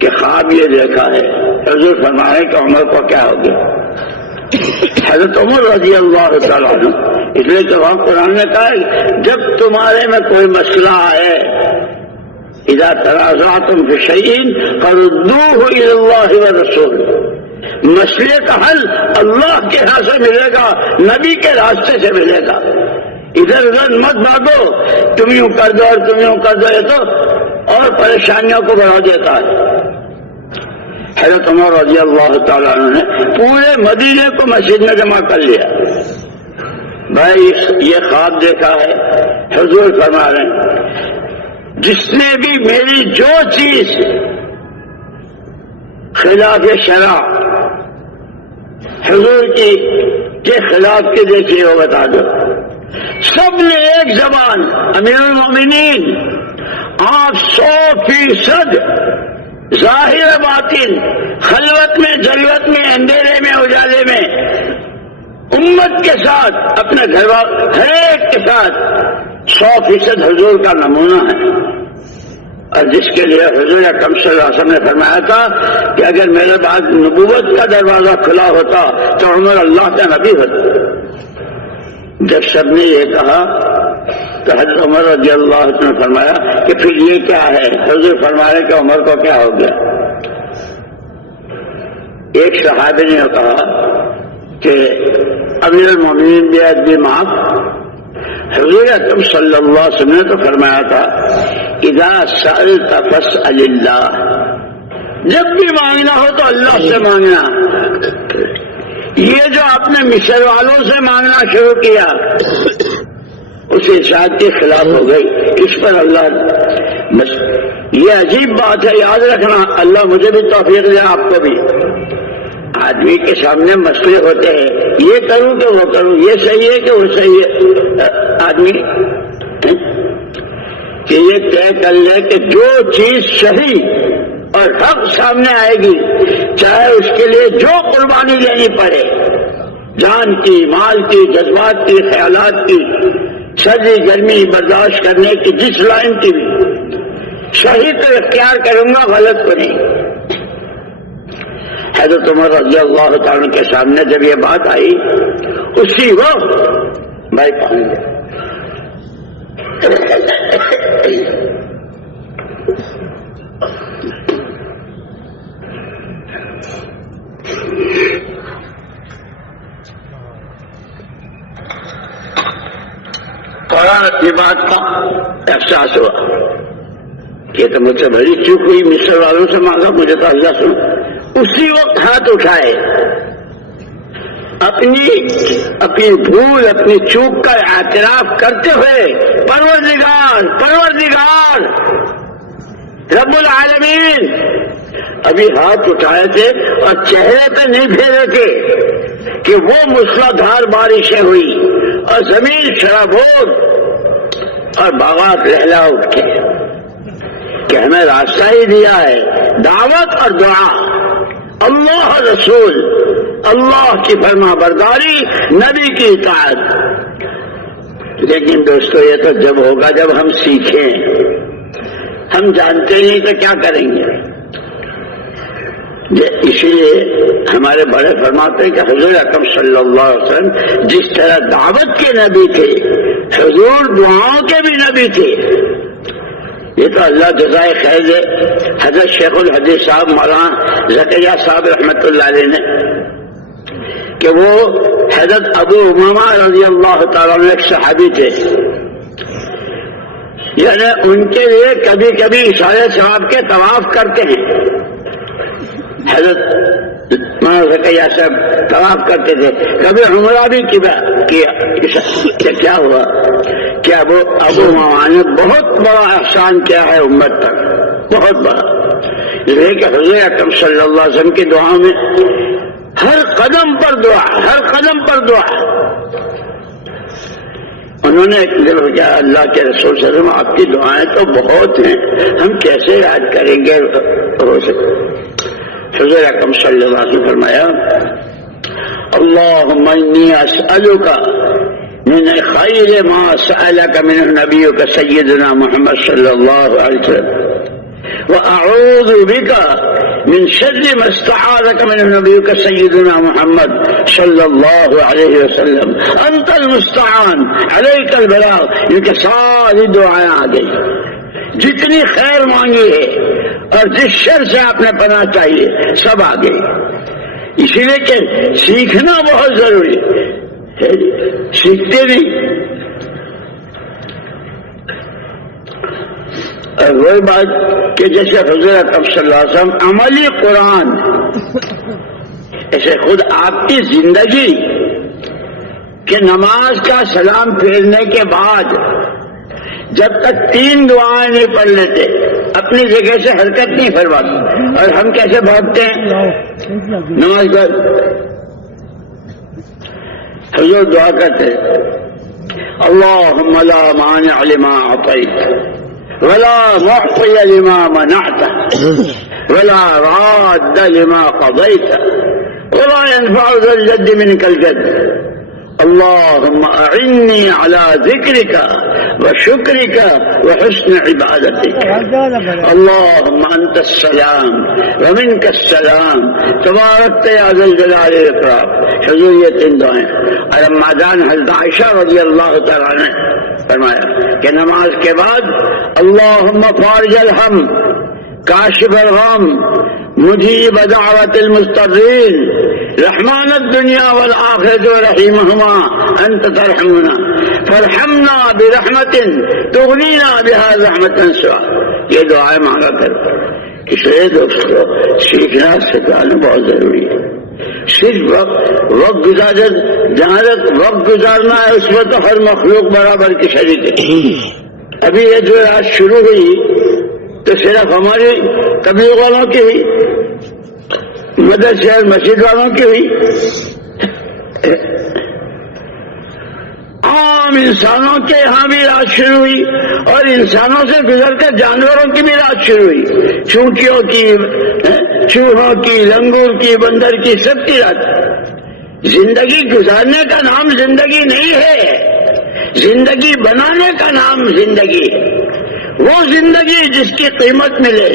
کہ خواب یہ دیکھا ہے۔ حضور فرمایا کہ عمر کو کیا ہو گیا؟ حضرت عمر رضی اللہ تعالیٰ عنہ، اس لیے کہ وہاں قرآن نے کہا ہے جب تمہارے میں کوئی مسئلہ ہے، اذا تنازعتم فی شیء فردوہ الی اللہ والرسول، مسئلے کا حل اللہ کے ہاں سے ملے گا، نبی کے راستے سے ملے گا، ادھر ادھر مت بھاگو، تم یوں کر دو اور تم یوں کر دو، یہ تو اور پریشانیوں کو بڑھا دیتا ہے۔ حضرت عمر رضی اللہ تعالیٰ عنہ نے پورے مدینے کو مسجد میں جمع کر لیا، بھائی یہ خواب دیکھا ہے، حضور فرما رہے ہیں جس نے بھی میری جو چیز خلاف شرع حضور کی کے خلاف کے دیکھیے وہ بتا دو۔ سب نے ایک زبان، امیر المومنین آپ 100% ظاہر باطن، خلوت میں جلوت میں، اندھیرے میں اجالے میں، امت کے ساتھ، اپنے گھر ہر ایک کے ساتھ 100% حضور کا نمونہ ہے، اور جس کے لیے حضور اکرم صلی اللہ علیہ وسلم نے فرمایا تھا کہ اگر میرے بعد نبوت کا دروازہ کھلا ہوتا تو عمر اللہ کا نبی ہوتا۔ جب سب نے یہ کہا تو حضرت عمر رضی اللہ عنہ نے فرمایا کہ پھر یہ کیا ہے؟ حضور فرمایا کہ عمر کو کیا ہو گیا؟ ایک صحابی نے کہا کہ امیر المومنین بیعت بھی معاف۔ حضور اکرم صلی اللہ علیہ وسلم نے تو فرمایا تھا اذا سألت فاسأل اللہ، جب بھی مانگنا ہو تو اللہ سے مانگنا۔ یہ جو آپ نے مصر والوں سے مانگنا شروع کیا اس ارشاد کے خلاف ہو گئی، اس پر اللہ بس یہ عجیب بات ہے، یاد رکھنا، اللہ مجھے بھی توفیق دے آپ کو بھی۔ آدمی کے سامنے مسئلے ہوتے ہیں، یہ کروں کہ وہ کروں، یہ صحیح ہے کہ وہ صحیح ہے، آدمی کہ یہ طے کر لے کہ جو چیز صحیح اور حق سامنے آئے گی، چاہے اس کے لیے جو قربانی لینی پڑے، جان کی، مال کی، جذبات کی، خیالات کی، سردی گرمی برداشت کرنے کی، جس لائن کی بھی، صحیح تو اختیار کروں گا، غلط کو نہیں۔ حضرت عمر رضی اللہ تعالیٰ کے سامنے جب یہ بات آئی، اسی وقت بھائی پانی دے فوراً اپنی بات کا احساس ہوا کہ تو مجھ سے بڑی چوک ہوئی، مصر والوں سے مانگا، مجھے تو اللہ سنا۔ اسی وقت ہاتھ اٹھائے، اپنی بھول، اپنی چوک کا اعتراف کرتے ہوئے پروردگار رب العالمین، ابھی ہاتھ اٹھائے تھے اور چہرے پہ نہیں پھیرے تھے کہ وہ موسلادھار بارشیں ہوئی اور زمین شرابور اور باغات لہلا اٹھے کہ ہمیں راستہ ہی دیا ہے، دعوت اور دعا، اللہ رسول، اللہ کی فرما برداری، نبی کی اطاعت۔ لیکن دوستو یہ تو جب ہوگا جب ہم سیکھیں، ہم جانتے نہیں تو کیا کریں گے؟ اسی لیے ہمارے بڑے فرماتے ہیں کہ حضور اکرم صلی اللہ علیہ وسلم جس طرح دعوت کے نبی تھے، حضور دعاؤں کے بھی نبی تھے۔ یہ تو اللہ جزائے خیر دے، حضرت شیخ الحدیث صاحب مولانا زکریا صاحب رحمۃ اللہ علیہ نے، کہ وہ حضرت ابو امامہ رضی اللہ تعالیٰ عنہ ایک صحابی تھے، یعنی ان کے لیے کبھی کبھی اشارے ثواب کے طواف کرتے ہیں۔ حضرت مولانا زکریا صاحب طواف کرتے تھے، کبھی عمرہ بھی کیا، کیا ہوا کہ ابو امامہ نے بہت بڑا احسان کیا ہے امت پر، بہت بڑا، یہ کہ حضور اکرم صلی اللہ علیہ وسلم کی دعاؤں میں ہر قدم پر دعا، ہر قدم پر دعا۔ انہوں نے ایک دن کہا، اللہ کے رسول صلی اللہ علیہ وسلم آپ کی دعائیں تو بہت ہیں، ہم کیسے یاد کریں گے روز؟ حضور اکرم صلی اللہ علیہ وسلم فرمایا، اللہم انی اسألک من خیر ما سألک منہ نبیک سیدنا محمد صلی اللہ علیہ وسلم وأعوذ بك من شر ما استعاذك منه نبيك سيدنا محمد صلى الله عليه وسلم أنت المستعان عليك البلاغ۔ ان کے ساری دعائیں آ گئی، جتنی خیر مانگی ہے اور جس شر سے آپ نے پناہ چاہیے سب آ گئی۔ اسی لیے کہ سیکھنا بہت ضروری ہے، سیکھتے نہیں۔ اور وہی بات کہ جیسے حضور اکرم صلی اللہ علیہ وسلم عملی قرآن، ایسے خود آپ کی زندگی کہ نماز کا سلام پھیرنے کے بعد جب تک 3 دعائیں نہیں پڑھ لیتے اپنی جگہ سے حرکت نہیں فرماتے، اور ہم کیسے بھاگتے ہیں نماز پر؟ حضور دعا کرتے اللہم لا مانع لما اعطیت ولا معطی لما منعت ولا راد لما قضیت ولا ينفع ذا الجد منك الجد اللهم أعني على ذكرك وشكرك وحسن عبادتك اللهم أنت السلام ومنك السلام تباركت يا ذا الجلال والإكرام۔ حضور یہ 3 دعائیں، اور اما حضرت عائشہ رضی اللہ تعالیٰ عنہ فرمایا کہ نماز کے بعد اللهم فارج الهم کاشف الغم مجیب دعوت المضطرین رحمان الدنیا والآخرة ورحیمهما انت ترحمنا فرحمنا برحمت تغنینا بها رحمتا سوا۔ یہ دعائیں مانگا کرو۔ اس لیے دوستو سیکھنا سکھانا بہت ضروری ہے۔ صرف وقت گزارت جہاں تک وقت گزارنا ہے اس میں تو ہر مخلوق برابر کی شریک ہے۔ ابھی یہ جو رات شروع ہوئی تو صرف ہماری تبلیغ والوں کی ہوئی، مدرسے اور مسجد والوں کی ہوئی، تمام انسانوں کے یہاں بھی رات شروع ہوئی اور انسانوں سے گزر کر جانوروں کی بھی رات شروع ہوئی، چونٹیوں کی، چوہوں کی، لنگور کی، بندر کی، سب کی رات۔ زندگی گزارنے کا نام زندگی نہیں ہے، زندگی بنانے کا نام زندگی ہے۔ وہ زندگی جس کی قیمت ملے،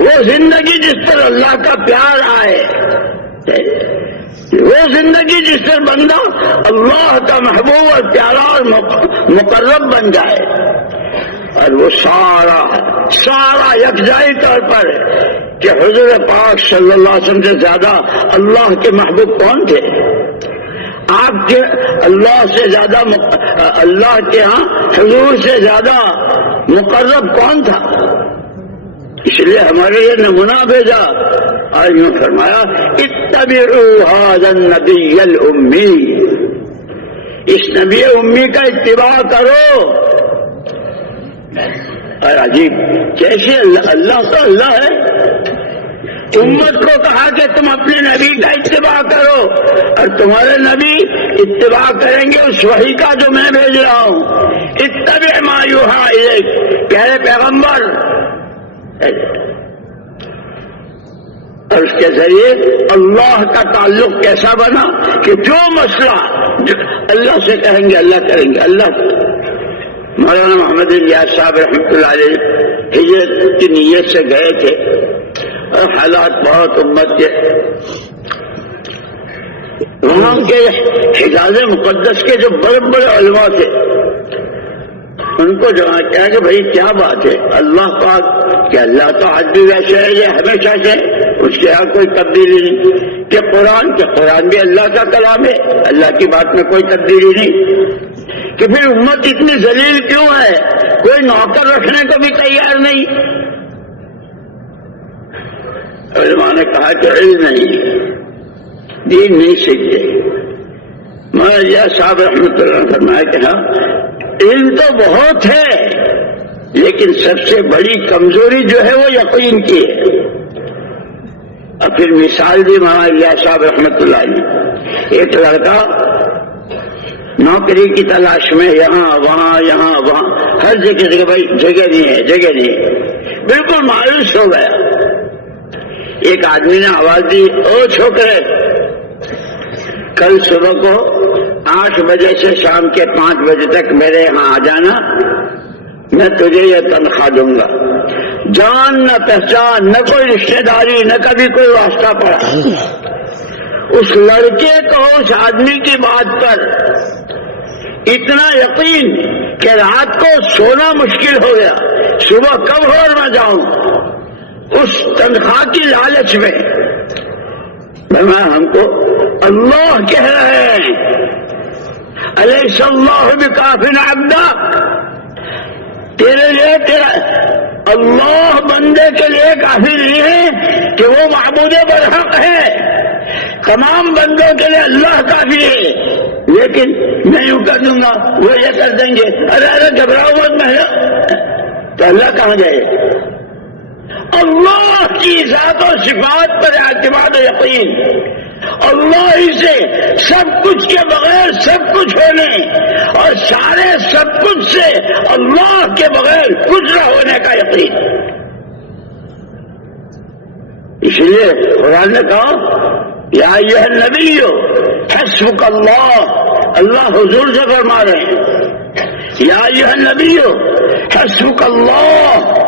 وہ زندگی جس پر اللہ کا پیار آئے، وہ زندگی جس پر بندہ اللہ کا محبوب اور پیارا اور مقرب بن جائے۔ اور وہ سارا یکجائی طور پر کہ حضور پاک صلی اللہ علیہ وسلم سے زیادہ اللہ کے محبوب کون تھے؟ آپ کے اللہ سے زیادہ اللہ کے ہاں حضور سے زیادہ مقرب کون تھا؟ اس لیے ہمارے لیے نمونہ بھیجا اور یوں فرمایا اتبعوا هذا النبی الامی، اس نبی امی کا اتباع کرو۔ اور عجیب کیسے اللہ تو اللہ ہے، امت کو کہا کہ تم اپنے نبی کا اتباع کرو، اور تمہارے نبی اتباع کریں گے اس وحی کا جو میں بھیج رہا ہوں۔ اتبع ما یوحی الیک، پیارے پیغمبر، اور اس کے ذریعے اللہ کا تعلق کیسا بنا کہ جو مسئلہ اللہ سے کہیں گے اللہ کریں گے۔ اللہ مولانا محمد الیاس صاحب رحمۃ اللہ علیہ ہجرت کی نیت سے گئے تھے اور حالات بہت امت کے، وہاں کے حجاز مقدس کے جو بڑے بڑے علماء تھے ان کو جو کہا کہ بھائی کیا بات ہے، اللہ پاک کہ اللہ تو آج بھی ویسے ہے، یہ ہمیشہ سے، اس کے یہاں کوئی تبدیلی نہیں، کہ قرآن بھی اللہ کا کلام ہے، اللہ کی بات میں کوئی تبدیلی نہیں، کہ پھر امت اتنی ذلیل کیوں ہے، کوئی نوکر رکھنے کو بھی تیار نہیں۔ علماء نے کہا کہ علم نہیں، دین نہیں سیکھتے۔ مولانا صاحب رحمۃ اللہ نے فرمایا کہ ہاں علم تو بہت ہے، لیکن سب سے بڑی کمزوری جو ہے وہ یقین کی ہے۔ اور پھر مثال دی مولانا صاحب رحمۃ اللہ علیہ، ایک لڑکا نوکری کی تلاش میں یہاں وہاں ہر جگہ بھائی جگہ نہیں ہے، بالکل مایوس ہو گیا۔ ایک آدمی نے آواز دی، او چھوکرے، کل صبح کو 8 بجے سے شام کے 5 بجے تک میرے یہاں آ جانا، میں تجھے یہ تنخواہ دوں گا۔ جان نہ پہچان، نہ کوئی رشتے داری، نہ کبھی کوئی واسطہ پڑا۔ اس لڑکے کو اس آدمی کی بات پر اتنا یقین کہ رات کو سونا مشکل ہو گیا، صبح کب ہو اور میں جاؤں، اس تنخواہ کی لالچ میں۔ ہم کو اللہ کہہ رہے ہیں الیس اللہ بکاف عبدک، تیرے لیے تیرا اللہ بندے کے لیے کافی نہیں ہے کہ وہ معبود برحق ہے، تمام بندوں کے لیے اللہ کافی ہے، لیکن میں یوں کر دوں گا وہ یہ کر دیں گے، ارے گھبراؤ مت میں، تو اللہ کہاں جائے؟ اللہ کی ذات و صفات پر اعتماد و یقین، اللہ ہی سے سب کچھ کے بغیر سب کچھ ہونے اور سارے سب کچھ سے اللہ کے بغیر کچھ نہ ہونے کا یقین۔ اس لیے قرآن نے کہا یا ایھا النبی حسبک اللہ، اللہ حضور سے فرما رہے ہیں یا ایھا النبی حسبک اللہ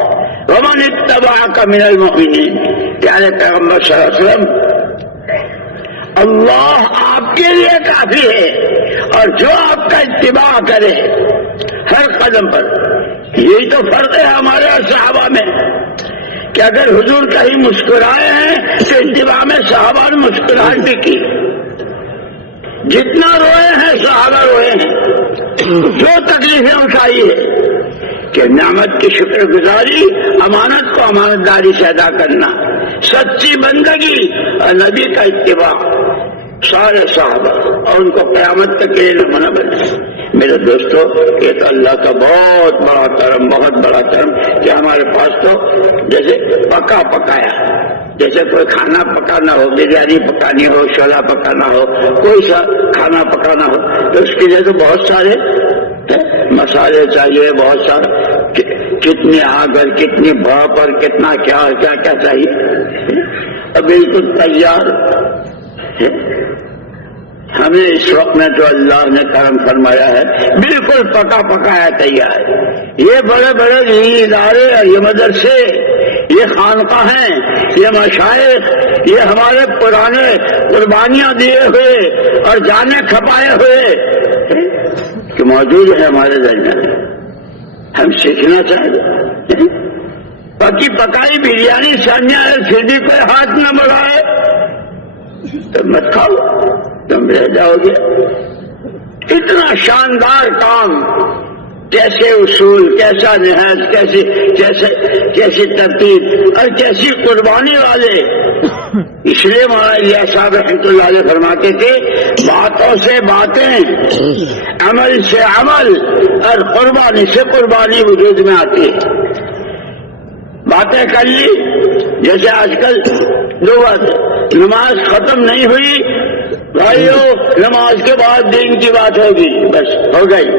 ومن اتبعک من المؤمنین، پیارے پیغمبر صلی اللہ علیہ وسلم اللہ آپ کے لیے کافی ہے، اور جو آپ کا اتباع کرے ہر قدم پر۔ یہی تو فرق ہے ہمارے اور صحابہ میں کہ اگر حضور کہیں مسکرائے ہیں تو اتباع میں صحابہ نے مسکراہٹ بھی کی، جتنا روئے ہیں صحابہ روئے ہیں، جو تکلیفیں اٹھائی ہے کہ نعمت کی شکر گزاری، امانت کو امانت داری سے ادا کرنا، سچی بندگی اور نبی کا اتباع، سارے صحابہ، اور ان کو قیامت تک کے لیے نمونہ بنے۔ میرے دوستو، یہ تو اللہ کا بہت بڑا کرم، بہت بڑا کرم کہ ہمارے پاس تو جیسے پکا پکایا، جیسے کوئی کھانا پکانا ہو، بریانی پکانی ہو، چھولا پکانا ہو، کوئی سا کھانا پکانا ہو تو اس کے لیے تو بہت سارے مسالے چاہیے، بہت سارے، کتنی آگ اور کتنی بھاپ اور کتنا کیا اور کیا کیا چاہیے، اور بالکل تیار ہمیں اس وقت میں جو اللہ نے کرم فرمایا ہے بالکل پکا پکایا تیار۔ یہ بڑے بڑے دینی ادارے، یہ مدرسے، یہ خانقاہیں، یہ مشائخ، یہ ہمارے پرانے قربانیاں دیے ہوئے اور جانیں کھپائے ہوئے کہ موجود ہے ہمارے درمیان، ہم سیکھنا چاہیے۔ پکی پکائی بریانی سامنے ہے، پھر بھی کوئی ہاتھ نہ بڑھائے تو مت کھاؤ، تم رہ جاؤ گے۔ اتنا شاندار کام، کیسے اصول، کیسا نہایت، کیسی ترتیب اور کیسی قربانی والے۔ اس لیے مولانا الیاس صاحب رحمۃ اللہ علیہ فرماتے تھے، باتوں سے باتیں، عمل سے عمل اور قربانی سے قربانی وجود میں آتی ہے۔ باتیں کر لی، جیسے آج کل دو بات، نماز ختم نہیں ہوئی بھائیو، نماز کے بعد دین کی بات ہوگی، بس ہو گئی،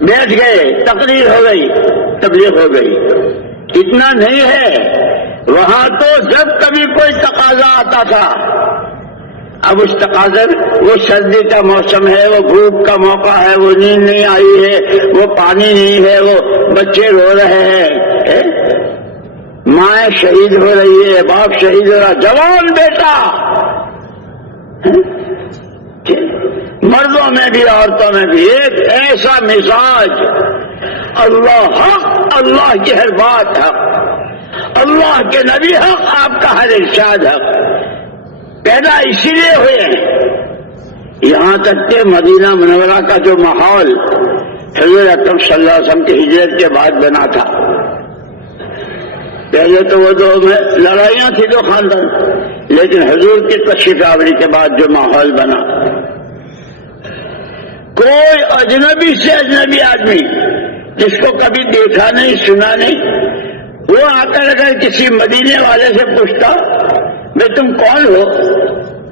بیٹھ گئے، تقریر ہو گئی، تبلیغ ہو گئی۔ اتنا نہیں ہے، وہاں تو جب کبھی کوئی تقاضا آتا تھا، اب اس تقاضے وہ سردی کا موسم ہے، وہ بھوک کا موقع ہے، وہ نیند نہیں آئی ہے، وہ پانی نہیں ہے، وہ بچے رو رہے ہیں، ماں شہید ہو رہی ہے، باپ شہید ہو رہا، جوان بیٹا، مردوں میں بھی عورتوں میں بھی ایک ایسا مزاج، اللہ حق، اللہ کی ہر بات حق، اللہ کے نبی حق، آپ کا ہر ارشاد حق، پیدا اسی لیے ہوئے ہیں۔ یہاں تک کہ مدینہ منورہ کا جو ماحول حضور اکرم صلی اللہ علیہ وسلم کی ہجرت کے بعد بنا تھا، پہلے تو وہ دو لڑائیاں تھی دو خاندان، لیکن حضور کی تشریف آوری کے بعد جو ماحول بنا، کوئی اجنبی سے اجنبی آدمی جس کو کبھی دیکھا نہیں سنا نہیں، وہ آ کر اگر کسی مدینے والے سے پوچھتا میں تم کون ہو،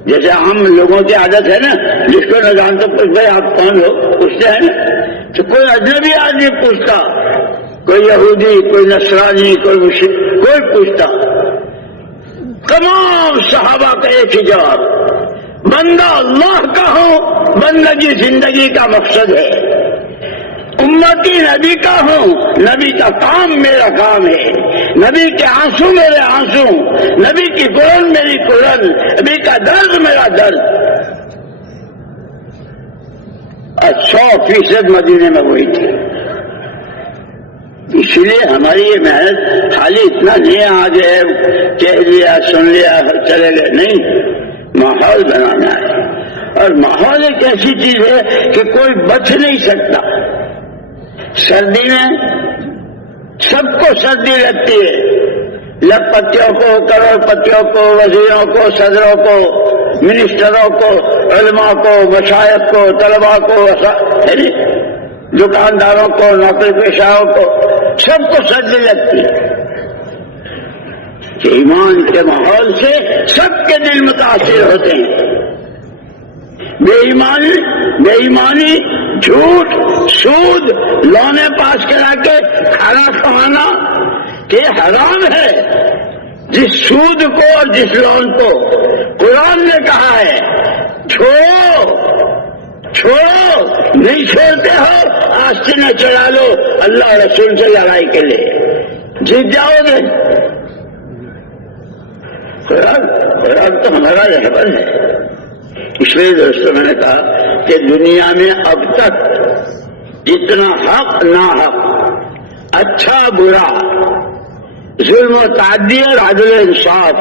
جیسے ہم لوگوں کی عادت ہے نا، جس کو نہ جانتے پوچھ بھائی آپ کون ہو، پوچھتے ہیں نا، تو کوئی اجنبی آدمی پوچھتا، کوئی یہودی، کوئی نصرانی، کوئی مشرک، کوئی پوچھتا، تمام صحابہ کا ایک ہی جواب، بندہ اللہ کا ہوں، بندگی زندگی کا مقصد ہے، امتی نبی کا ہوں، نبی کا کام میرا کام ہے، نبی کے آنسو میرے آنسو، نبی کی قرن میری قرن، نبی کا درد میرا درد۔ اور 100% مدینے میں وہی تھی۔ اس لیے ہماری یہ محنت خالی اتنا نہیں آگے کہہ لیا سن لیا چلے گئے، نہیں، ماحول بنانا ہے۔ اور ماحول ایک ایسی چیز ہے کہ کوئی بچ نہیں سکتا۔ سردی میں سب کو سردی لگتی ہے، لکھ پتیوں کو، کروڑ پتیوں کو، وزیروں کو، صدروں کو، منسٹروں کو، علماء کو، مشائخ کو، طلباء کو، دکانداروں کو، نوکری پیشاؤں کو، سب کو سردی لگتی ہے۔ کہ ایمان کے ماحول سے سب کے دل متاثر ہوتے ہیں۔ بے ایمانی، جھوٹ، سود، لونے پاس کرا کے کھانا کمانا کہ حرام ہے۔ جس سود کو اور جس لون کو قرآن نے کہا ہے چھوڑو، نہیں چھوڑتے ہو آستینہ چڑھا لو اللہ رسول سے لڑائی کے لیے، جیت جاؤ گے۔ قرآن تو ہمارا رہبر ہے۔ اس لیے دوستوں میں نے کہا کہ دنیا میں اب تک جتنا حق ناحق، اچھا برا، ظلم و تعدی اور عدل و انصاف،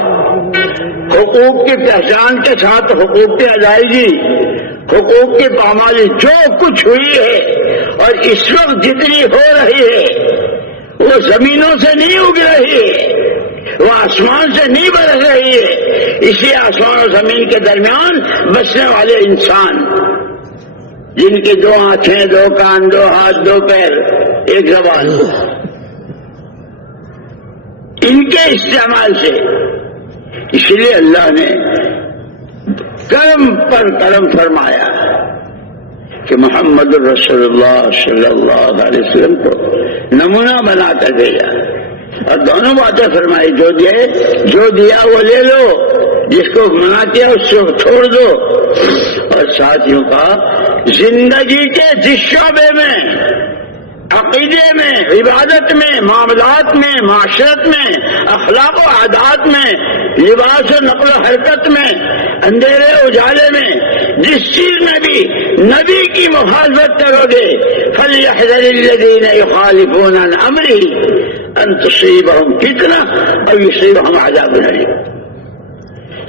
حقوق کی پہچان کے ساتھ حقوق کی ادائیگی، حقوق کی پامالی، جو کچھ ہوئی ہے اور اس وقت جتنی ہو رہی ہے وہ زمینوں سے نہیں اگ رہی ہے، وہ آسمان سے نہیں برس رہی ہے، اسی آسمان و زمین کے درمیان بسنے والے انسان جن کی 2 آنکھیں، 2 کان، 2 ہاتھ، 2 پیر، 1 زبان، ان کے استعمال سے، اس لیے اللہ نے کرم پر کرم فرمایا کہ محمد الرسول اللہ صلی اللہ علیہ وسلم کو نمونہ بنا کر بھیجا، اور دونوں باتیں فرمائی، جو دیا وہ لے لو، جس کو منع کیا اس کو چھوڑ دو، اور ساتھیوں کا زندگی کے جس شعبے میں، عقیدے میں، عبادت میں، معاملات میں، معاشرت میں، اخلاق و عادات میں، لباس و نقل و حرکت میں، اندھیرے اجالے میں، جس چیز میں بھی نبی کی مخالفت کرو گے، فَلْيَحْذَرِ الَّذِينَ يُخَالِفُونَ عَنْ أَمْرِهِ أَن تُصِيبَهُمْ فِتْنَةٌ أَوْ يُصِيبَهُمْ عَذَابٌ أَلِيمٌ۔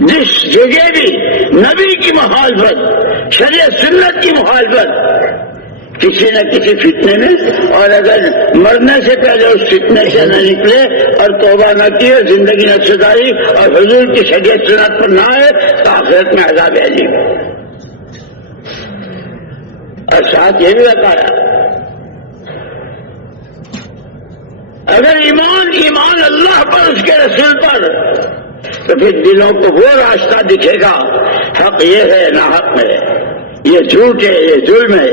جس جگہ بھی نبی کی مخالفت، شریعت سنت کی مخالفت، کسی نہ کسی فتنے میں، اور اگر مرنے سے پہلے اس فتنے سے نہ نکلے اور توبہ نہ کی اور زندگی نہ سدھاری اور حضور کی شریعت سنت پر نہ آئے تو آخرت میں عذاب علیم۔ اور ساتھ یہ بھی بتایا، اگر ایمان اللہ پر، اس کے رسول پر، تو پھر دلوں کو وہ راستہ دکھے گا، حق یہ ہے نہ حق ہے، یہ جھوٹ ہے یہ ظلم ہے،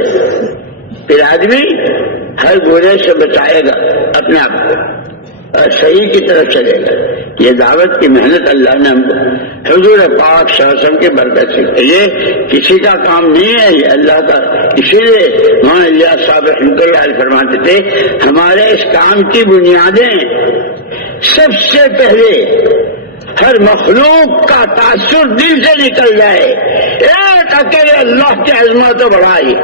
پھر آدمی ہر برے سے بچائے گا اپنے آپ کو اور صحیح کی طرف چلے گا۔ یہ دعوت کی محنت اللہ نے ہم کو حضور پاک صلی اللہ علیہ وسلم کے برکت سے، یہ کسی کا کام نہیں ہے، یہ اللہ کا۔ اسی لیے مولانا الیاس صاحب رحمۃ اللہ علیہ فرماتے تھے، ہمارے اس کام کی بنیادیں سب سے پہلے ہر مخلوق کا تاثر دل سے نکل جائے، ایک اکیلے اللہ کی عظمت و بڑائی۔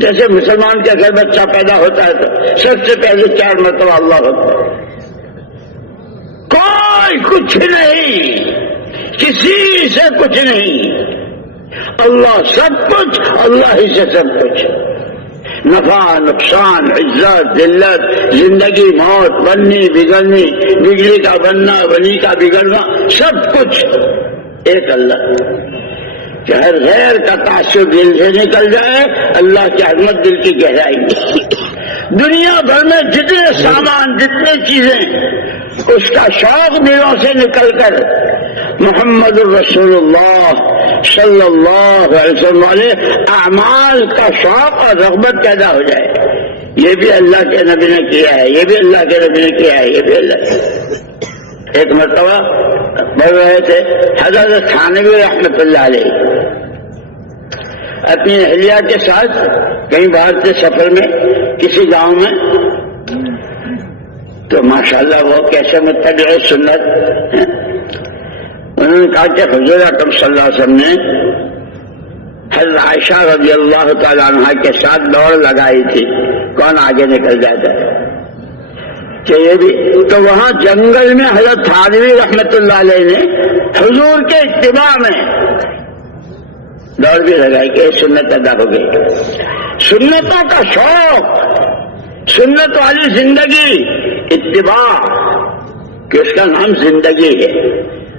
جیسے مسلمان کے گھر بچہ پیدا ہوتا ہے تو سب سے پہلے 4 مرتبہ اللہ ہوتا ہے، کوئی کچھ نہیں، کسی سے کچھ نہیں، اللہ سب کچھ، اللہ ہی سے سب کچھ، نفع نقصان، عزت ذلت، زندگی موت، بننی بگڑنی، بگڑی کا بننا، بنی کا بگڑنا، سب کچھ ایک اللہ۔ کہ ہر غیر کا تاثر دل سے نکل جائے، اللہ کی عظمت دل کی گہرائی میں۔ دنیا بھر میں جتنے سامان، جتنے چیزیں، اس کا شوق دلوں سے نکل کر محمد الرسول اللہ صلی اللہ علیہ وسلم والے اعمال کا شوق اور رغبت پیدا ہو جائے، یہ بھی اللہ کے نبی نے کیا ہے، یہ بھی اللہ کے نبی نے کیا ہے، یہ بھی اللہ کے۔ ایک مرتبہ بڑھ رہے تھے حضرت تھانوی رحمۃ اللہ علیہ اپنی اہلیہ کے ساتھ کہیں باہر سے سفر میں کسی گاؤں میں، تو ماشاءاللہ وہ کیسے متبع سنت، انہوں نے کہا کہ حضور اکرم صلی اللہ علیہ وسلم نے حضرت عائشہ رضی اللہ تعالی عنہ کے ساتھ دوڑ لگائی تھی، کون آگے نکل جاتا ہے، کہ یہ بھی تو وہاں جنگل میں حضرت تھانوی رحمت اللہ علیہ نے حضور کے اتباع میں دوڑ بھی لگائی کہ سنت ادا ہو گئی۔ سنتوں کا شوق، سنت والی زندگی، اتباع، کہ اس کا نام زندگی ہے،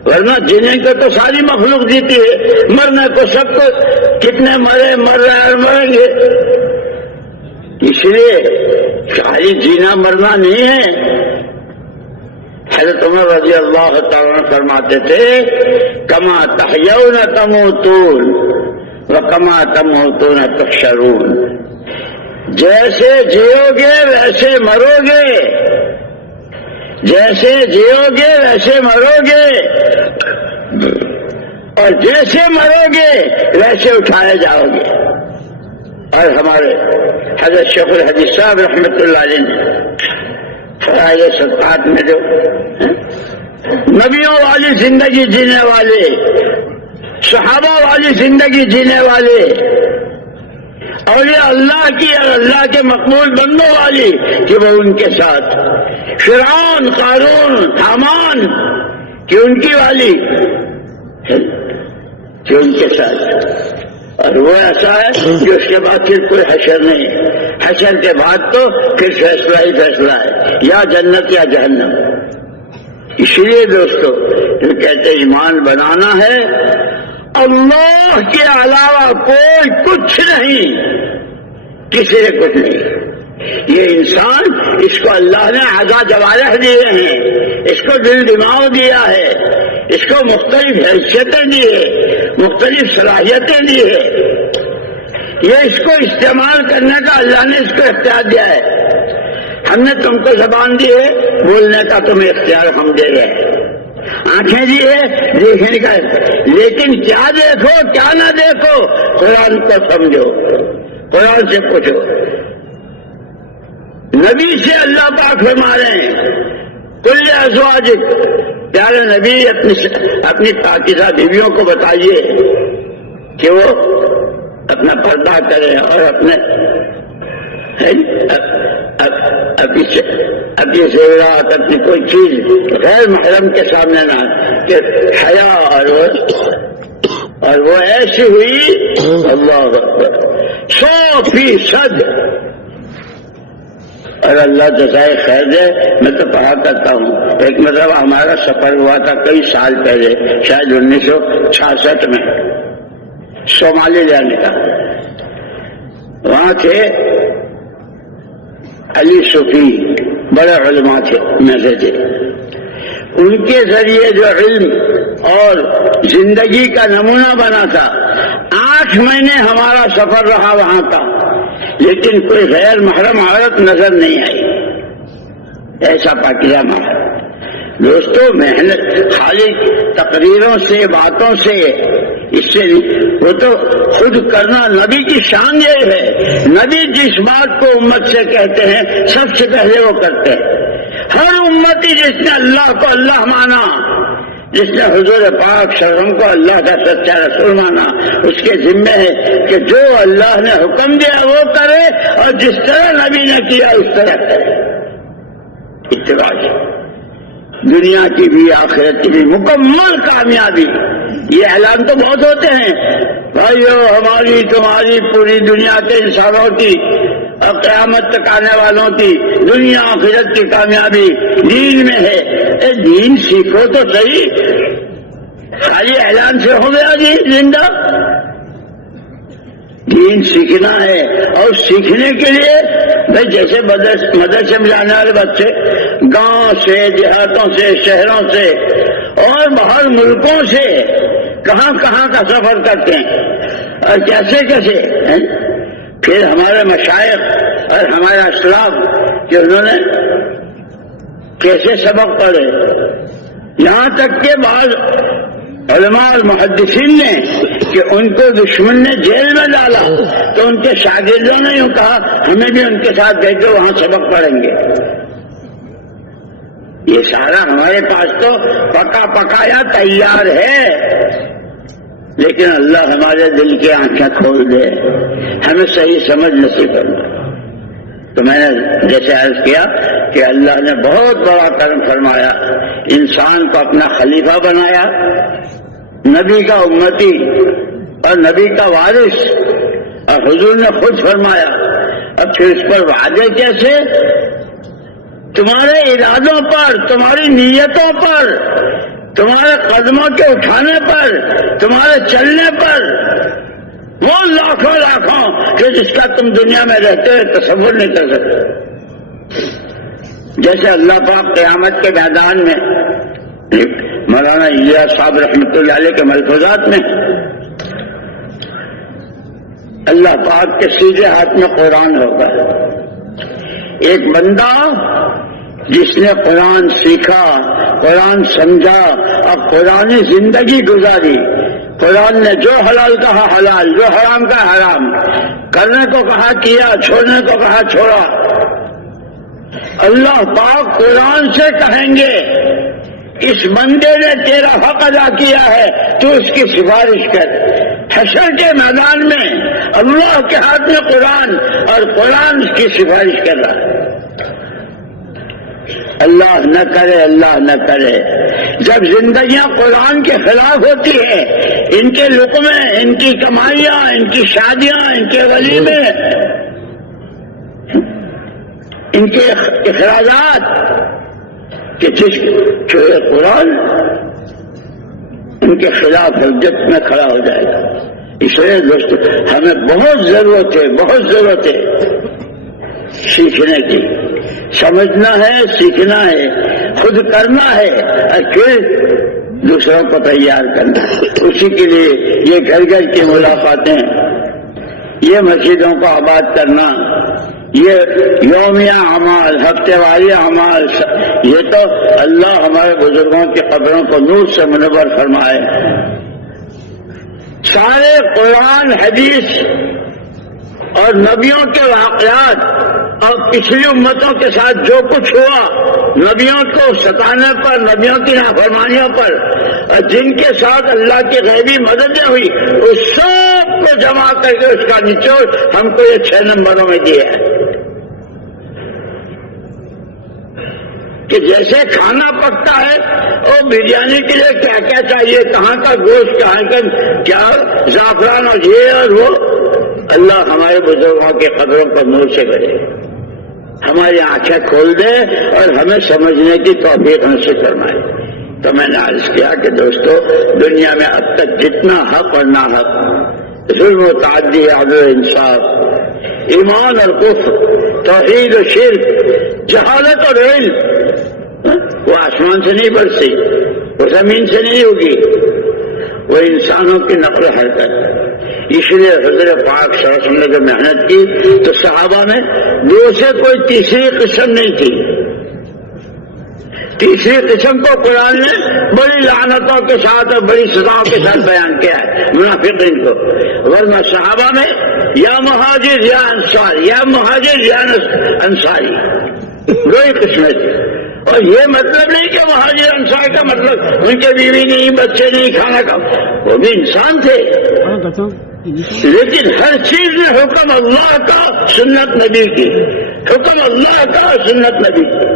ورنہ جینے کو تو ساری مخلوق جیتی ہے، مرنے کو سب کو، کتنے مرے، مر رہے اور مریں گے۔ اس لیے خالی جینا مرنا نہیں ہے۔ حضرت عمر رضی اللہ تعالیٰ فرماتے تھے، کما تحیون تموتون وکما تموتون تحشرون، جیسے جیو گے ویسے مرو گے، جیسے جیو گے ویسے مرو گے، اور جیسے مرو گے ویسے اٹھائے جاؤ گے۔ اور ہمارے حضرت شیخ الحدیث صاحب رحمۃ اللہ علیہ نے فرائض صدقات میں جو نبیوں والی زندگی جینے والے، صحابہ والی زندگی جینے والے، اولیاء اللہ کی اور اللہ کے مقبول بندوں والی، کہ وہ ان کے ساتھ، فرعون، قارون، حامان کہ ان کی والی، کہ ان کے ساتھ۔ اور وہ ایسا ہے کہ اس کے بعد پھر کوئی حشر نہیں، حشر کے بعد تو پھر فیصلہ ہی فیصلہ ہے، یا جنت یا جہنم۔ اس لیے دوستو جو کہتے ایمان بنانا ہے اللہ کے علاوہ کوئی کچھ نہیں، کسی نے کچھ نہیں. یہ انسان، اس کو اللہ نے اعضاء جوارح دیے ہیں، اس کو دل دماغ دیا ہے، اس کو مختلف حیثیتیں دی ہے، مختلف صلاحیتیں دی ہے. یہ اس کو استعمال کرنے کا اللہ نے اس کو اختیار دیا ہے. ہم نے تم کو زبان دی ہے، بولنے کا تمہیں اختیار ہم دے رہے ہیں. آنکھیں دی ہے، دیکھنے کا، لیکن کیا دیکھو کیا نہ دیکھو قرآن کو سمجھو، قرآن سے پوچھو. نبی سے اللہ پاک فرما رہے ہیں کل ازواجک، پیارے نبی اپنی پاکیزہ بیویوں کو بتائیے کہ وہ اپنا پردہ کرے اور اپنے اپنی زیورات، اپنی کوئی چیز غیر محرم کے سامنے نہ، کہ حیا اور وہ ایسی ہوئی اللہ اکبر 100%. اور اللہ جزائے خیر دے. میں تو کہا کرتا ہوں، ایک مرتبہ ہمارا سفر ہوا تھا کئی سال پہلے، شاید 1966 میں، صومالی جانے کا. وہاں تھے علی صوفی، بڑے علماء تھے میں سے تھے. ان کے ذریعے جو علم اور زندگی کا نمونہ بنا تھا. 8 مہینے ہمارا سفر رہا وہاں کا، لیکن کوئی غیر محرم عورت نظر نہیں آئی. ایسا پاکیزہ محرم. دوستو محنت خالی تقریروں سے باتوں سے اس سے وہ تو خود کرنا نبی کی شان یہ ہے. نبی جس بات کو امت سے کہتے ہیں سب سے پہلے وہ کرتے ہیں. ہر امتی جس نے اللہ کو اللہ مانا، جس نے حضور پاک صلی اللہ علیہ وسلم کو اللہ کا سچا رسول مانا، اس کے ذمے ہے کہ جو اللہ نے حکم دیا وہ کرے، اور جس طرح نبی نے کیا اس طرح کرے. اتباع دنیا کی بھی آخرت کی بھی مکمل کامیابی. یہ اعلان تو بہت ہوتے ہیں بھائیو، ہماری تمہاری پوری دنیا کے انسانوں کی اور قیامت تک آنے والوں کی دنیا آخرت کی کامیابی دین میں ہے. اے دین سیکھو تو صحیح، خالی اعلان سے ہو گیا دین زندہ. دین سیکھنا ہے، اور سیکھنے کے لیے بھائی جیسے مدرسے میں جانے والے بچے گاؤں سے، دیہاتوں سے، شہروں سے اور باہر ملکوں سے کہاں کہاں کا سفر کرتے ہیں اور کیسے کیسے. پھر ہمارے مشائخ اور ہمارے اسلاف کہ انہوں نے کیسے سبق پڑھے، یہاں تک کہ بعض علماء اور محدثین نے کہ ان کو دشمن نے جیل میں ڈالا تو ان کے شاگردوں نے یوں کہا ہمیں بھی ان کے ساتھ بھیجو، وہاں سبق پڑھیں گے. یہ سارا ہمارے پاس تو پکا پکایا تیار ہے، لیکن اللہ ہمارے دل کی آنکھیں کھول دے، ہمیں صحیح سمجھ نصیب کرنا. تو میں نے جیسے عرض کیا کہ اللہ نے بہت بڑا کرم فرمایا، انسان کو اپنا خلیفہ بنایا، نبی کا امتی اور نبی کا وارث، اور حضور نے خود فرمایا. اب پھر اس پر وعدے کیسے؟ تمہارے ارادوں پر، تمہاری نیتوں پر، تمہارے قدموں کے اٹھانے پر، تمہارے چلنے پر، وہ لاکھوں لاکھوں کہ جس کا تم دنیا میں رہتے ہوئے تصور نہیں کر سکتے. جیسے اللہ پاک قیامت کے میدان میں مولانا الیاس صاحب رحمۃ اللہ علیہ کے ملفوظات میں اللہ پاک کے سیدھے ہاتھ میں قرآن ہوگا. ایک بندہ جس نے قرآن سیکھا، قرآن سمجھا اور قرآنی زندگی گزاری، قرآن نے جو حلال کہا حلال، جو حرام کہا حرام، کرنے کو کہا کیا، چھوڑنے کو کہا چھوڑا. اللہ پاک قرآن سے کہیں گے اس بندے نے تیرا حق ادا کیا ہے، تو اس کی سفارش کر. حشر کے میدان میں اللہ کے ہاتھ میں قرآن اور قرآن اس کی سفارش کر رہا ہے. اللہ نہ کرے، اللہ نہ کرے جب زندگیاں قرآن کے خلاف ہوتی ہیں، ان کے لقمے، ان کی کمائیاں، ان کی شادیاں، ان کے ولیمے، ان کے اخراجات کہ جس قرآن ان کے خلاف حجت میں کھڑا ہو جائے گا. اس لیے دوستو ہمیں بہت ضرورت ہے سیکھنے کی. سمجھنا ہے، سیکھنا ہے، خود کرنا ہے اور پھر دوسروں کو تیار کرنا. اسی کے لیے یہ گھر گھر کی ملاقاتیں، یہ مسجدوں کو آباد کرنا، یہ یومیہ اعمال، ہفتے والی اعمال، یہ تو اللہ ہمارے بزرگوں کی قبروں کو نور سے منور فرمائے. سارے قرآن، حدیث اور نبیوں کے واقعات اور پچھلی امتوں کے ساتھ جو کچھ ہوا، نبیوں کو ستانے پر، نبیوں کی نافرمانیوں پر، اور جن کے ساتھ اللہ کی غیبی مددیں ہوئی، اس سب کو جمع کر کے اس کا نچوڑ ہم کو یہ 6 نمبروں میں دیا ہے. کہ جیسے کھانا پکتا ہے اور بریانی کے لیے کیا کیا چاہیے، کہاں کا گوشت، کہاں کا کیا زعفران اور یہ اور وہ، اللہ ہمارے بزرگوں کے قدروں پر نور سے کرے، ہماری آنکھیں کھول دے اور ہمیں سمجھنے کی توفیق نصیب فرمائے. تو میں نے عرض کیا کہ دوستو دنیا میں اب تک جتنا حق اور ناحق، ظلم و تعدی، عدل و انصاف، ایمان اور کفر، توحید و شرک، جہالت اور علم، وہ آسمان سے نہیں برسی، وہ زمین سے نہیں ہوگی، وہ انسانوں کی نقل و حرکت. اس لیے حضرت پاک صلی اللہ علیہ وسلم نے جو محنت کی تو صحابہ میں دو سے کوئی تیسری قسم نہیں تھی. تیسری قسم کو قرآن نے بڑی لعنتوں کے ساتھ اور بڑی سزاؤں کے ساتھ بیان کیا ہے منافقین کو. ورنہ صحابہ میں یا مہاجر یا انصار، یا مہاجر یا انصاری، دو ہی قسمیں تھی. اور یہ مطلب نہیں کہ مہاجر انصار کا مطلب ان کے بیوی نہیں، بچے نہیں، کھانا کا، وہ بھی انسان تھے، لیکن ہر چیز میں حکم اللہ کا، سنت نبی کی، حکم اللہ کا، سنت نبی کی.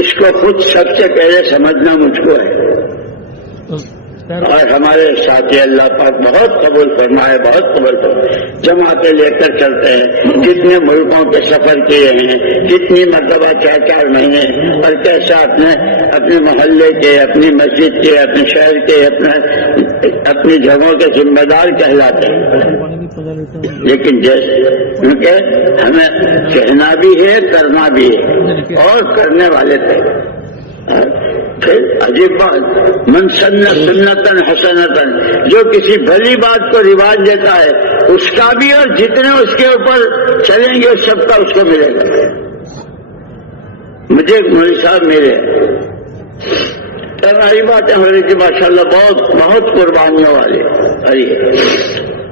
اس کو خود سب سے پہلے سمجھنا مجھ کو ہے، اور ہمارے ساتھی اللہ پاک بہت قبول فرمائے، بہت قبول فرمائے. جماعتیں لے کر چلتے ہیں، جتنے ملکوں کے سفر کیے ہیں، کتنی مرتبہ 4 مہینے، اور کیسا اپنے محلے کے، اپنی مسجد کے، اپنے شہر کے، اپنی جگہوں کے ذمہ دار کہلاتے ہیں. لیکن جیسے کیونکہ ہمیں کہنا بھی ہے، کرنا بھی ہے، اور کرنے والے تھے. پھر عجیب بات، من سن سنتن حسنتن، جو کسی بھلی بات کو رواج دیتا ہے اس کا بھی، اور جتنے اس کے اوپر چلیں گے سب کا اس کو ملے گا. مجھے مولوی صاحب میرے تمہاری باتیں ہو رہی تھی ماشاء اللہ، بہت قربانیوں والی.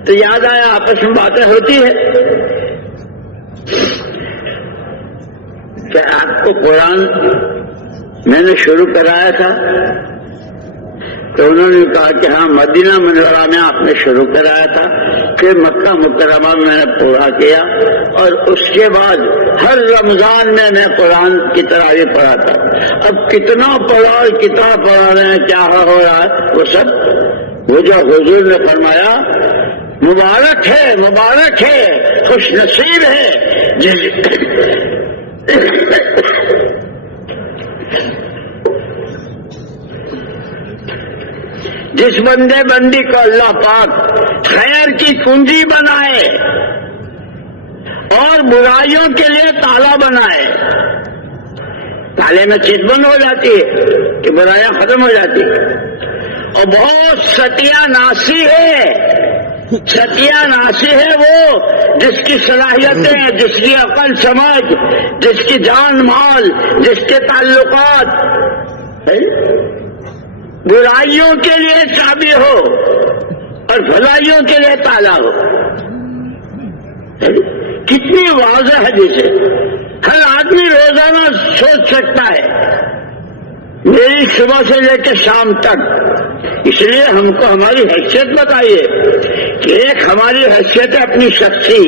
تو یاد آیا آپس میں باتیں ہوتی ہے کہ آپ کو قرآن میں نے شروع کرایا تھا، تو انہوں نے کہا کہ ہاں مدینہ منورہ میں آپ نے شروع کرایا تھا، پھر مکہ مکرمہ میں نے پورا کیا، اور اس کے بعد ہر رمضان میں میں قرآن کی تراویح پڑھاتا. اب کتنا پڑھا اور کتنا پڑھا رہے ہیں، کیا ہو رہا ہے، وہ سب وہ جو حضور نے فرمایا مبارک ہے، خوش نصیب ہے جس بندے بندی کو اللہ پاک خیر کی کنجی بنائے اور برائیوں کے لیے تالا بنائے. تالے میں چیز بند ہو جاتی ہے کہ برائیاں ختم ہو جاتی ہے. اور بہت ستیہ ناسی ہے وہ جس کی صلاحیتیں، جس کی عقل سمجھ، جس کی جان مال، جس کے تعلقات برائیوں کے لیے چابی ہو اور بھلائیوں کے لیے تالا ہو. کتنی واضح ہے، جسے ہر آدمی روزانہ سوچ سکتا ہے میری صبح سے لے کے شام تک. اس لیے ہم کو ہماری حیثیت بتائیے کہ ایک ہماری حیثیت ہے اپنی شخصی،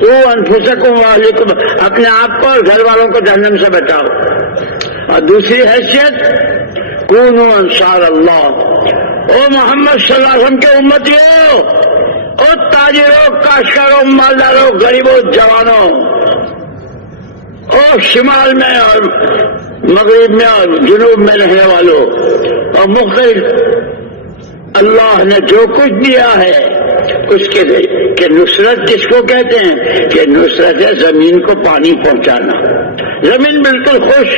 تو انفسکم واہلکم، اپنے آپ کو اور گھر والوں کو جہنم سے بچاؤ. اور دوسری حیثیت کونو انصار اللہ، او محمد صلی اللہ علیہ وسلم کے امتیوں، او تاجروں، کاشتکاروں، مالداروں، غریبوں، جوانوں، اور شمال میں اور مغرب میں اور جنوب میں رہنے والوں اور مختلف اللہ نے جو کچھ دیا ہے اس کے کہ نصرت کس کو کہتے ہیں کہ نصرت ہے زمین کو پانی پہنچانا. زمین بالکل خوش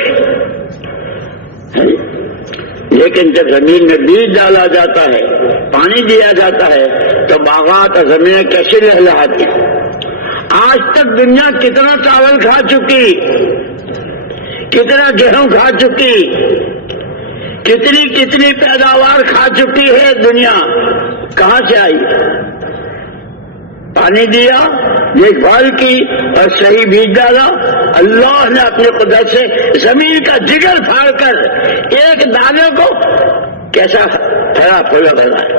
ہے، لیکن جب زمین میں بیج ڈالا جاتا ہے، پانی دیا جاتا ہے تو باغات اور زمینیں کیسے لہلہاتی ہیں. آج تک دنیا کتنا چاول کھا چکی، کتنا گیہوں کھا چکی، کتنی پیداوار کھا چکی ہے دنیا. کہاں سے آئی؟ پانی دیا، دیکھ بھال کی اور صحیح بیج ڈالا. اللہ نے اپنے قدرت سے زمین کا جگر پھاڑ کر ایک دانے کو کیسا پھلا پھولا بنایا.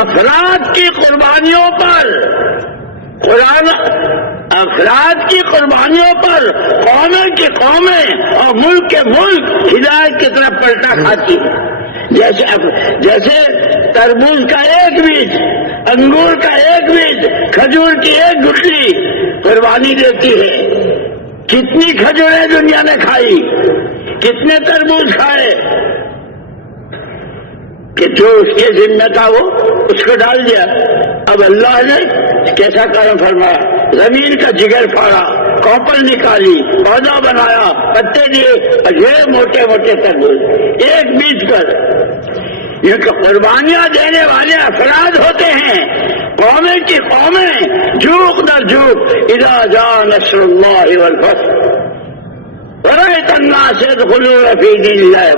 افراد کی قربانیوں پر قرآن، افراد کی قربانیوں پر قومیں کی قومیں اور ملک کے ملک ہدایت کی طرف پلٹا کھاتی. جیسے تربوز کا ایک بیج، انگور کا ایک بیج، کھجور کی ایک گٹھلی قربانی دیتی ہے. کتنی کھجوریں دنیا نے کھائی، کتنے تربوز کھائے کہ جو اس کے ذمہ تھا وہ اس کو ڈال دیا. اب اللہ نے کیسا کرم فرمایا، زمین کا جگر پھاڑا، کوپل نکالی، پودا بنایا، پتے دیے اور یہ موٹے موٹے تربوز ایک بیج پر. یہ قربانیاں دینے والے افراد ہوتے ہیں، قومیں کی قومیں جھوک در جھوک. اذا جاء نصر اللہ والفتح ورأيت الناس يدخلون في دين الله،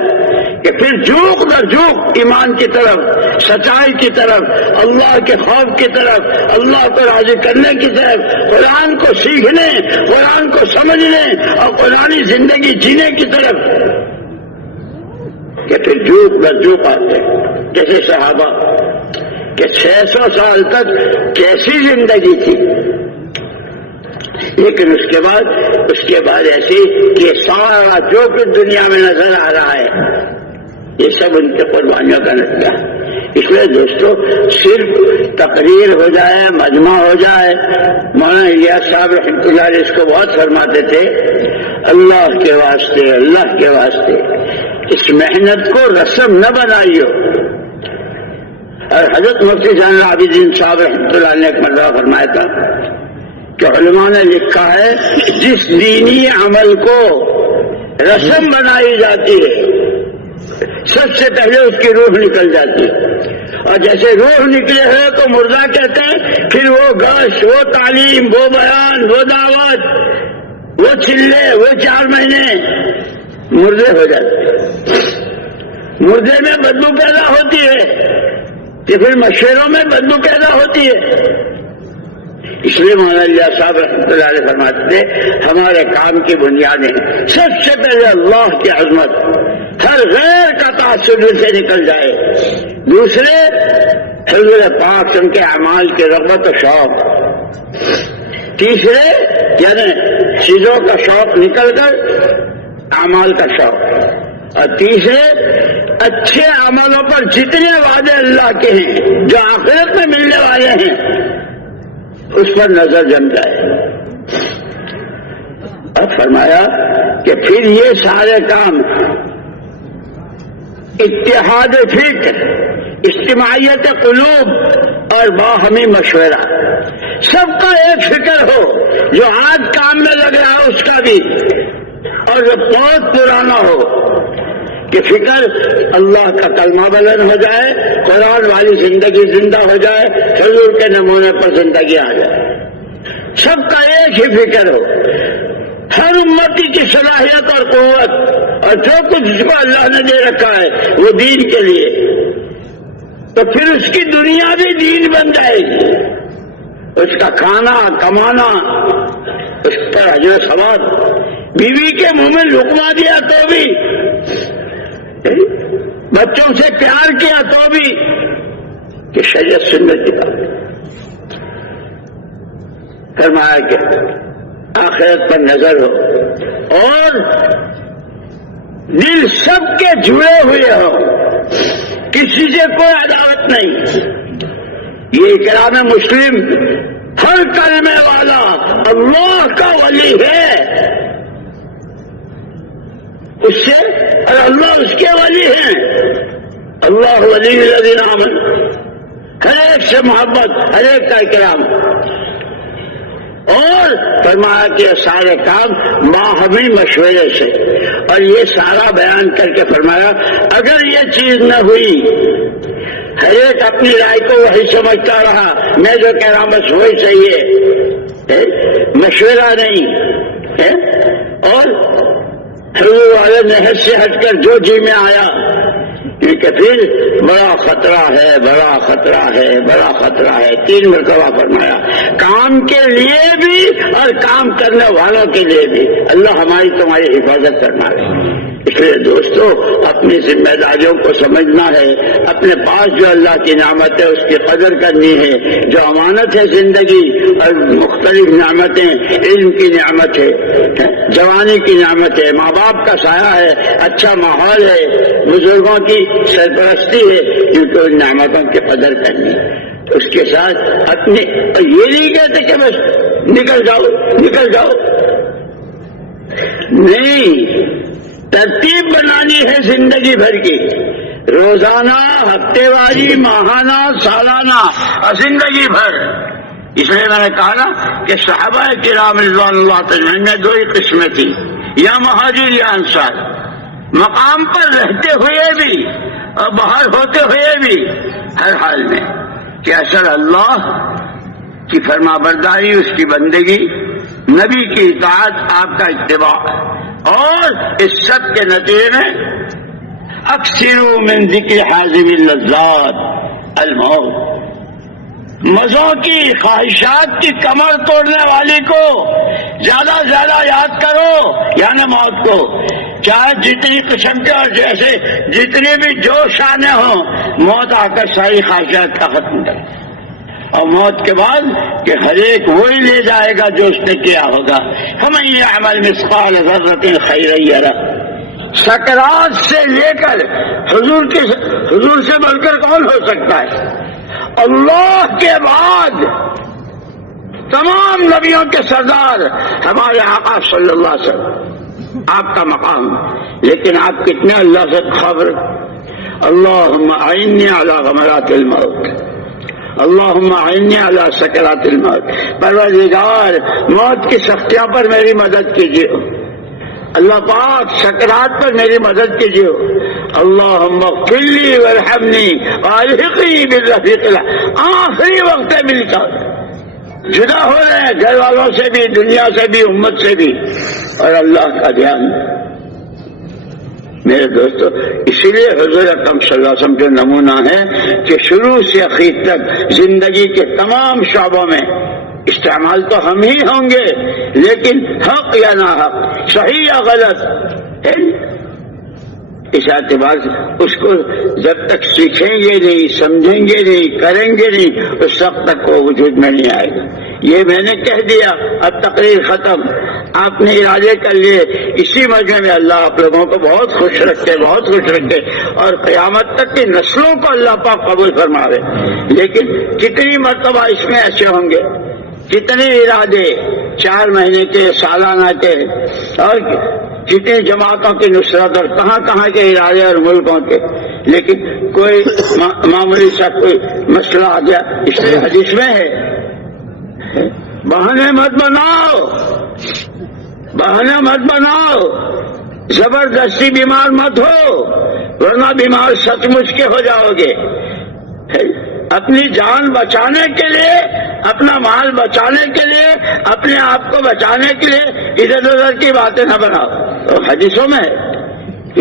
کہ پھر جھوک در جھوک ایمان کی طرف، سچائی کی طرف، اللہ کے خوف کی طرف، اللہ کو راضی کرنے کی طرف، قرآن کو سیکھنے، قرآن کو سمجھنے اور قرآنی زندگی جینے کی طرف، کہ پھر جھوک در جھوک آتے. جیسے صحابہ کہ 600 سال تک کیسی زندگی تھی، لیکن اس کے بعد ایسی کہ سارا جو کچھ دنیا میں نظر آ رہا ہے یہ سب ان کی قربانیوں کا نتیجہ ہے. اس لیے دوستو صرف تقریر ہو جائے، مجمع ہو جائے، مولانا الیاس صاحب رحمۃ اللہ علیہ اس کو بہت فرماتے تھے، اللہ کے واسطے، اللہ کے واسطے اس محنت کو رسم نہ بنائیو. اور حضرت مفتی جان العابدین صاحب رحمۃ اللہ نے ایک مرتبہ فرمایا تھا کہ علماء نے لکھا ہے جس دینی عمل کو رسم بنائی جاتی ہے سب سے پہلے اس کی روح نکل جاتی ہے. اور جیسے روح نکلے ہوئے کو مردہ کہتے ہیں، پھر وہ گوشت، وہ تعلیم، وہ بیان، وہ دعوت، وہ چلے، وہ 4 مہینے مردے ہو جاتے ہیں. مردے میں بدبو پیدا ہوتی ہے کہ پھر مشوروں میں بدبو پیدا ہوتی ہے. اس لیے مولانا الیاس صاحب رحمۃ اللہ علیہ فرماتے تھے ہمارے کام کی بنیادیں سب سے پہلے اللہ کی عظمت، ہر غیر کا تعصب سے نکل جائے. دوسرے حضور پاک ان کے اعمال کی رغبت و شوق. تیسرے یعنی چیزوں کا شوق نکل کر اعمال کا شوق. اور تیسرے اچھے عملوں پر جتنے وعدے اللہ کے ہیں جو آخرت میں ملنے والے ہیں اس پر نظر جم جائے. اور فرمایا کہ پھر یہ سارے کام اتحاد فکر، اجتماعیت قلوب اور باہمی مشورہ، سب کا ایک فکر ہو. جو آج کام میں لگ رہا ہے اس کا بھی، اور جو بہت پرانا ہو کہ فکر اللہ کا کلمہ بلند ہو جائے، قرآن والی زندگی زندہ ہو جائے، حضور کے نمونے پر زندگی آ جائے. سب کا ایک ہی فکر ہو، ہر امتی کی صلاحیت اور قوت اور جو کچھ اس کو اللہ نے دے رکھا ہے وہ دین کے لیے، تو پھر اس کی دنیا بھی دین بن جائے گی. اس کا کھانا کمانا، اس پر اجر ثواب. بیوی کے منہ میں لقمہ دیا تو بھی، بچوں سے پیار کیا تو بھی، کہ شریعت سنت کی بات. فرمایا کہ آخرت پر نظر ہو اور دل سب کے جڑے ہوئے ہو، کسی سے کوئی عداوت نہیں. یہ اکرام مسلم ہر کلمے والا اللہ کا ولی ہے، اس سے اور اللہ اس کے ولی ہیں۔ اللہ ولی الذین آمنوا، ہر ایک سے محبت، ہر ایک کا اکرام، اور فرمایا کہ سارے کام باہمی مشورے سے، اور یہ سارا بیان کر کے فرمایا اگر یہ چیز نہ ہوئی، ہر ایک اپنی رائے کو وہی سمجھتا رہا، میں جو کہہ رہا ہوں بس وہی صحیح ہے، مشورہ نہیں ہے، اور حضور والے نہر سے ہٹ کر جو جی میں آیا، کیونکہ پھر بڑا خطرہ ہے، بڑا خطرہ ہے، بڑا خطرہ ہے، 3 مرتبہ فرمایا، کام کے لیے بھی اور کام کرنے والوں کے لیے بھی اللہ ہماری تمہاری حفاظت کرنا ہے۔ اس لیے دوستو اپنی ذمہ داریوں کو سمجھنا ہے، اپنے پاس جو اللہ کی نعمت ہے اس کی قدر کرنی ہے، جو امانت ہے زندگی اور مختلف نعمتیں، علم کی نعمت ہے، جوانی کی نعمت ہے، ماں باپ کا سایہ ہے، اچھا ماحول ہے، بزرگوں کی سرپرستی ہے، کیونکہ ان نعمتوں کی قدر کرنی ہے۔ اس کے ساتھ اپنی یہ نہیں کہتے کہ بس نکل جاؤ، نہیں، ترتیب بنانی ہے زندگی بھر کی، روزانہ، ہفتے واری، ماہانہ، سالانہ اور زندگی بھر۔ اس لیے میں نے کہا نا کہ صحابہ کرام رضوان اللہ تعالی میں 2 ہی قسمیں تھیں، یا مہاجر یا انصار، مقام پر رہتے ہوئے بھی اور باہر ہوتے ہوئے بھی، ہر حال میں کہ اصل اللہ کی فرما برداری، اس کی بندگی، نبی کی اطاعت، آپ کا اتباع، اور اس سب کے نتیجے میں اکثروا من ذکر حازم اللذات الموت، مزوں کی، خواہشات کی کمر توڑنے والی کو زیادہ سے زیادہ یاد کرو، یعنی موت کو، چاہے جتنی قسم کے اور جیسے جتنی بھی جوش آنے ہوں، موت آ کر ساری خواہشات کا ختم کر، اور موت کے بعد کہ ہر ایک وہی لے جائے گا جو اس نے کیا ہوگا۔ فَمَن يَعْمَلْ مِثْقَالَ ذَرَّةٍ خَيْرًا يَرَهُ، سکرات سے لے کر حضور سے بڑھ کر کون ہو سکتا ہے؟ اللہ کے بعد تمام نبیوں کے سردار ہمارے آقا صلی اللہ علیہ وسلم، آپ کا مقام، لیکن آپ کتنے اللہ سے خبر؟ اللہم اعنی علی غمرات الموت، اللہم اعنی علی سکرات الموت، پروردگار موت کی سختیاں پر میری مدد کیجیے، اللہ پاک سکرات پر میری مدد کیجیے، اللہم اغفر لی وارحمنی والحقنی بالرفیق الاعلی۔ آخری وقت مل کر جدا ہو رہے ہیں گھر والوں سے بھی، دنیا سے بھی، امت سے بھی، اور اللہ کا دھیان۔ میرے دوستو اسی لیے حضور اکرم صلی اللہ علیہ وسلم جو نمونہ ہے کہ شروع سے اخیر تک زندگی کے تمام شعبوں میں استعمال تو ہم ہی ہوں گے، لیکن حق یا نہ حق، صحیح یا غلط، اس اعتبار سے اس کو جب تک سیکھیں گے نہیں، سمجھیں گے نہیں، کریں گے نہیں، اس وقت تک وہ وجود میں نہیں آئے گا۔ یہ میں نے کہہ دیا، اب تقریر ختم، آپ نے ارادے کر لیے، اسی مجمع میں اللہ آپ لوگوں کو بہت خوش رکھے، بہت خوش رکھے، اور قیامت تک کی نسلوں کو اللہ پاک قبول فرماوے۔ لیکن کتنی مرتبہ اس میں ایسے ہوں گے، کتنے ارادے 4 مہینے کے، سالانہ کے، اور کتنی جماعتوں کی نصرت، اور کہاں کہاں کے ارادے اور ملکوں کے، لیکن کوئی معمولی سا کوئی مسئلہ آ گیا، اس لیے حدیث میں ہے بہانے مت بناؤ، بہانے مت بناؤ، زبردستی بیمار مت ہو، ورنہ بیمار سچ مچ کے ہو جاؤ گے۔ اپنی جان بچانے کے لیے، اپنا مال بچانے کے لیے، اپنے آپ کو بچانے کے لیے ادھر ادھر کی باتیں نہ بناؤ، حدیثوں میں ہے۔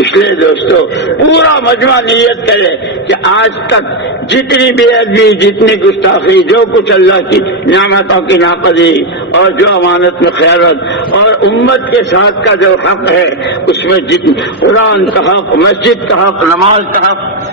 اس لیے دوستو پورا مجمع نیت کرے کہ آج تک جتنی بے ادبی، جتنی گستاخی، جو کچھ اللہ کی نعمتوں کی ناقدری، اور جو امانت میں خیانت، اور امت کے ساتھ کا جو حق ہے اس میں قرآن کا حق، مسجد کا حق، نماز کا حق،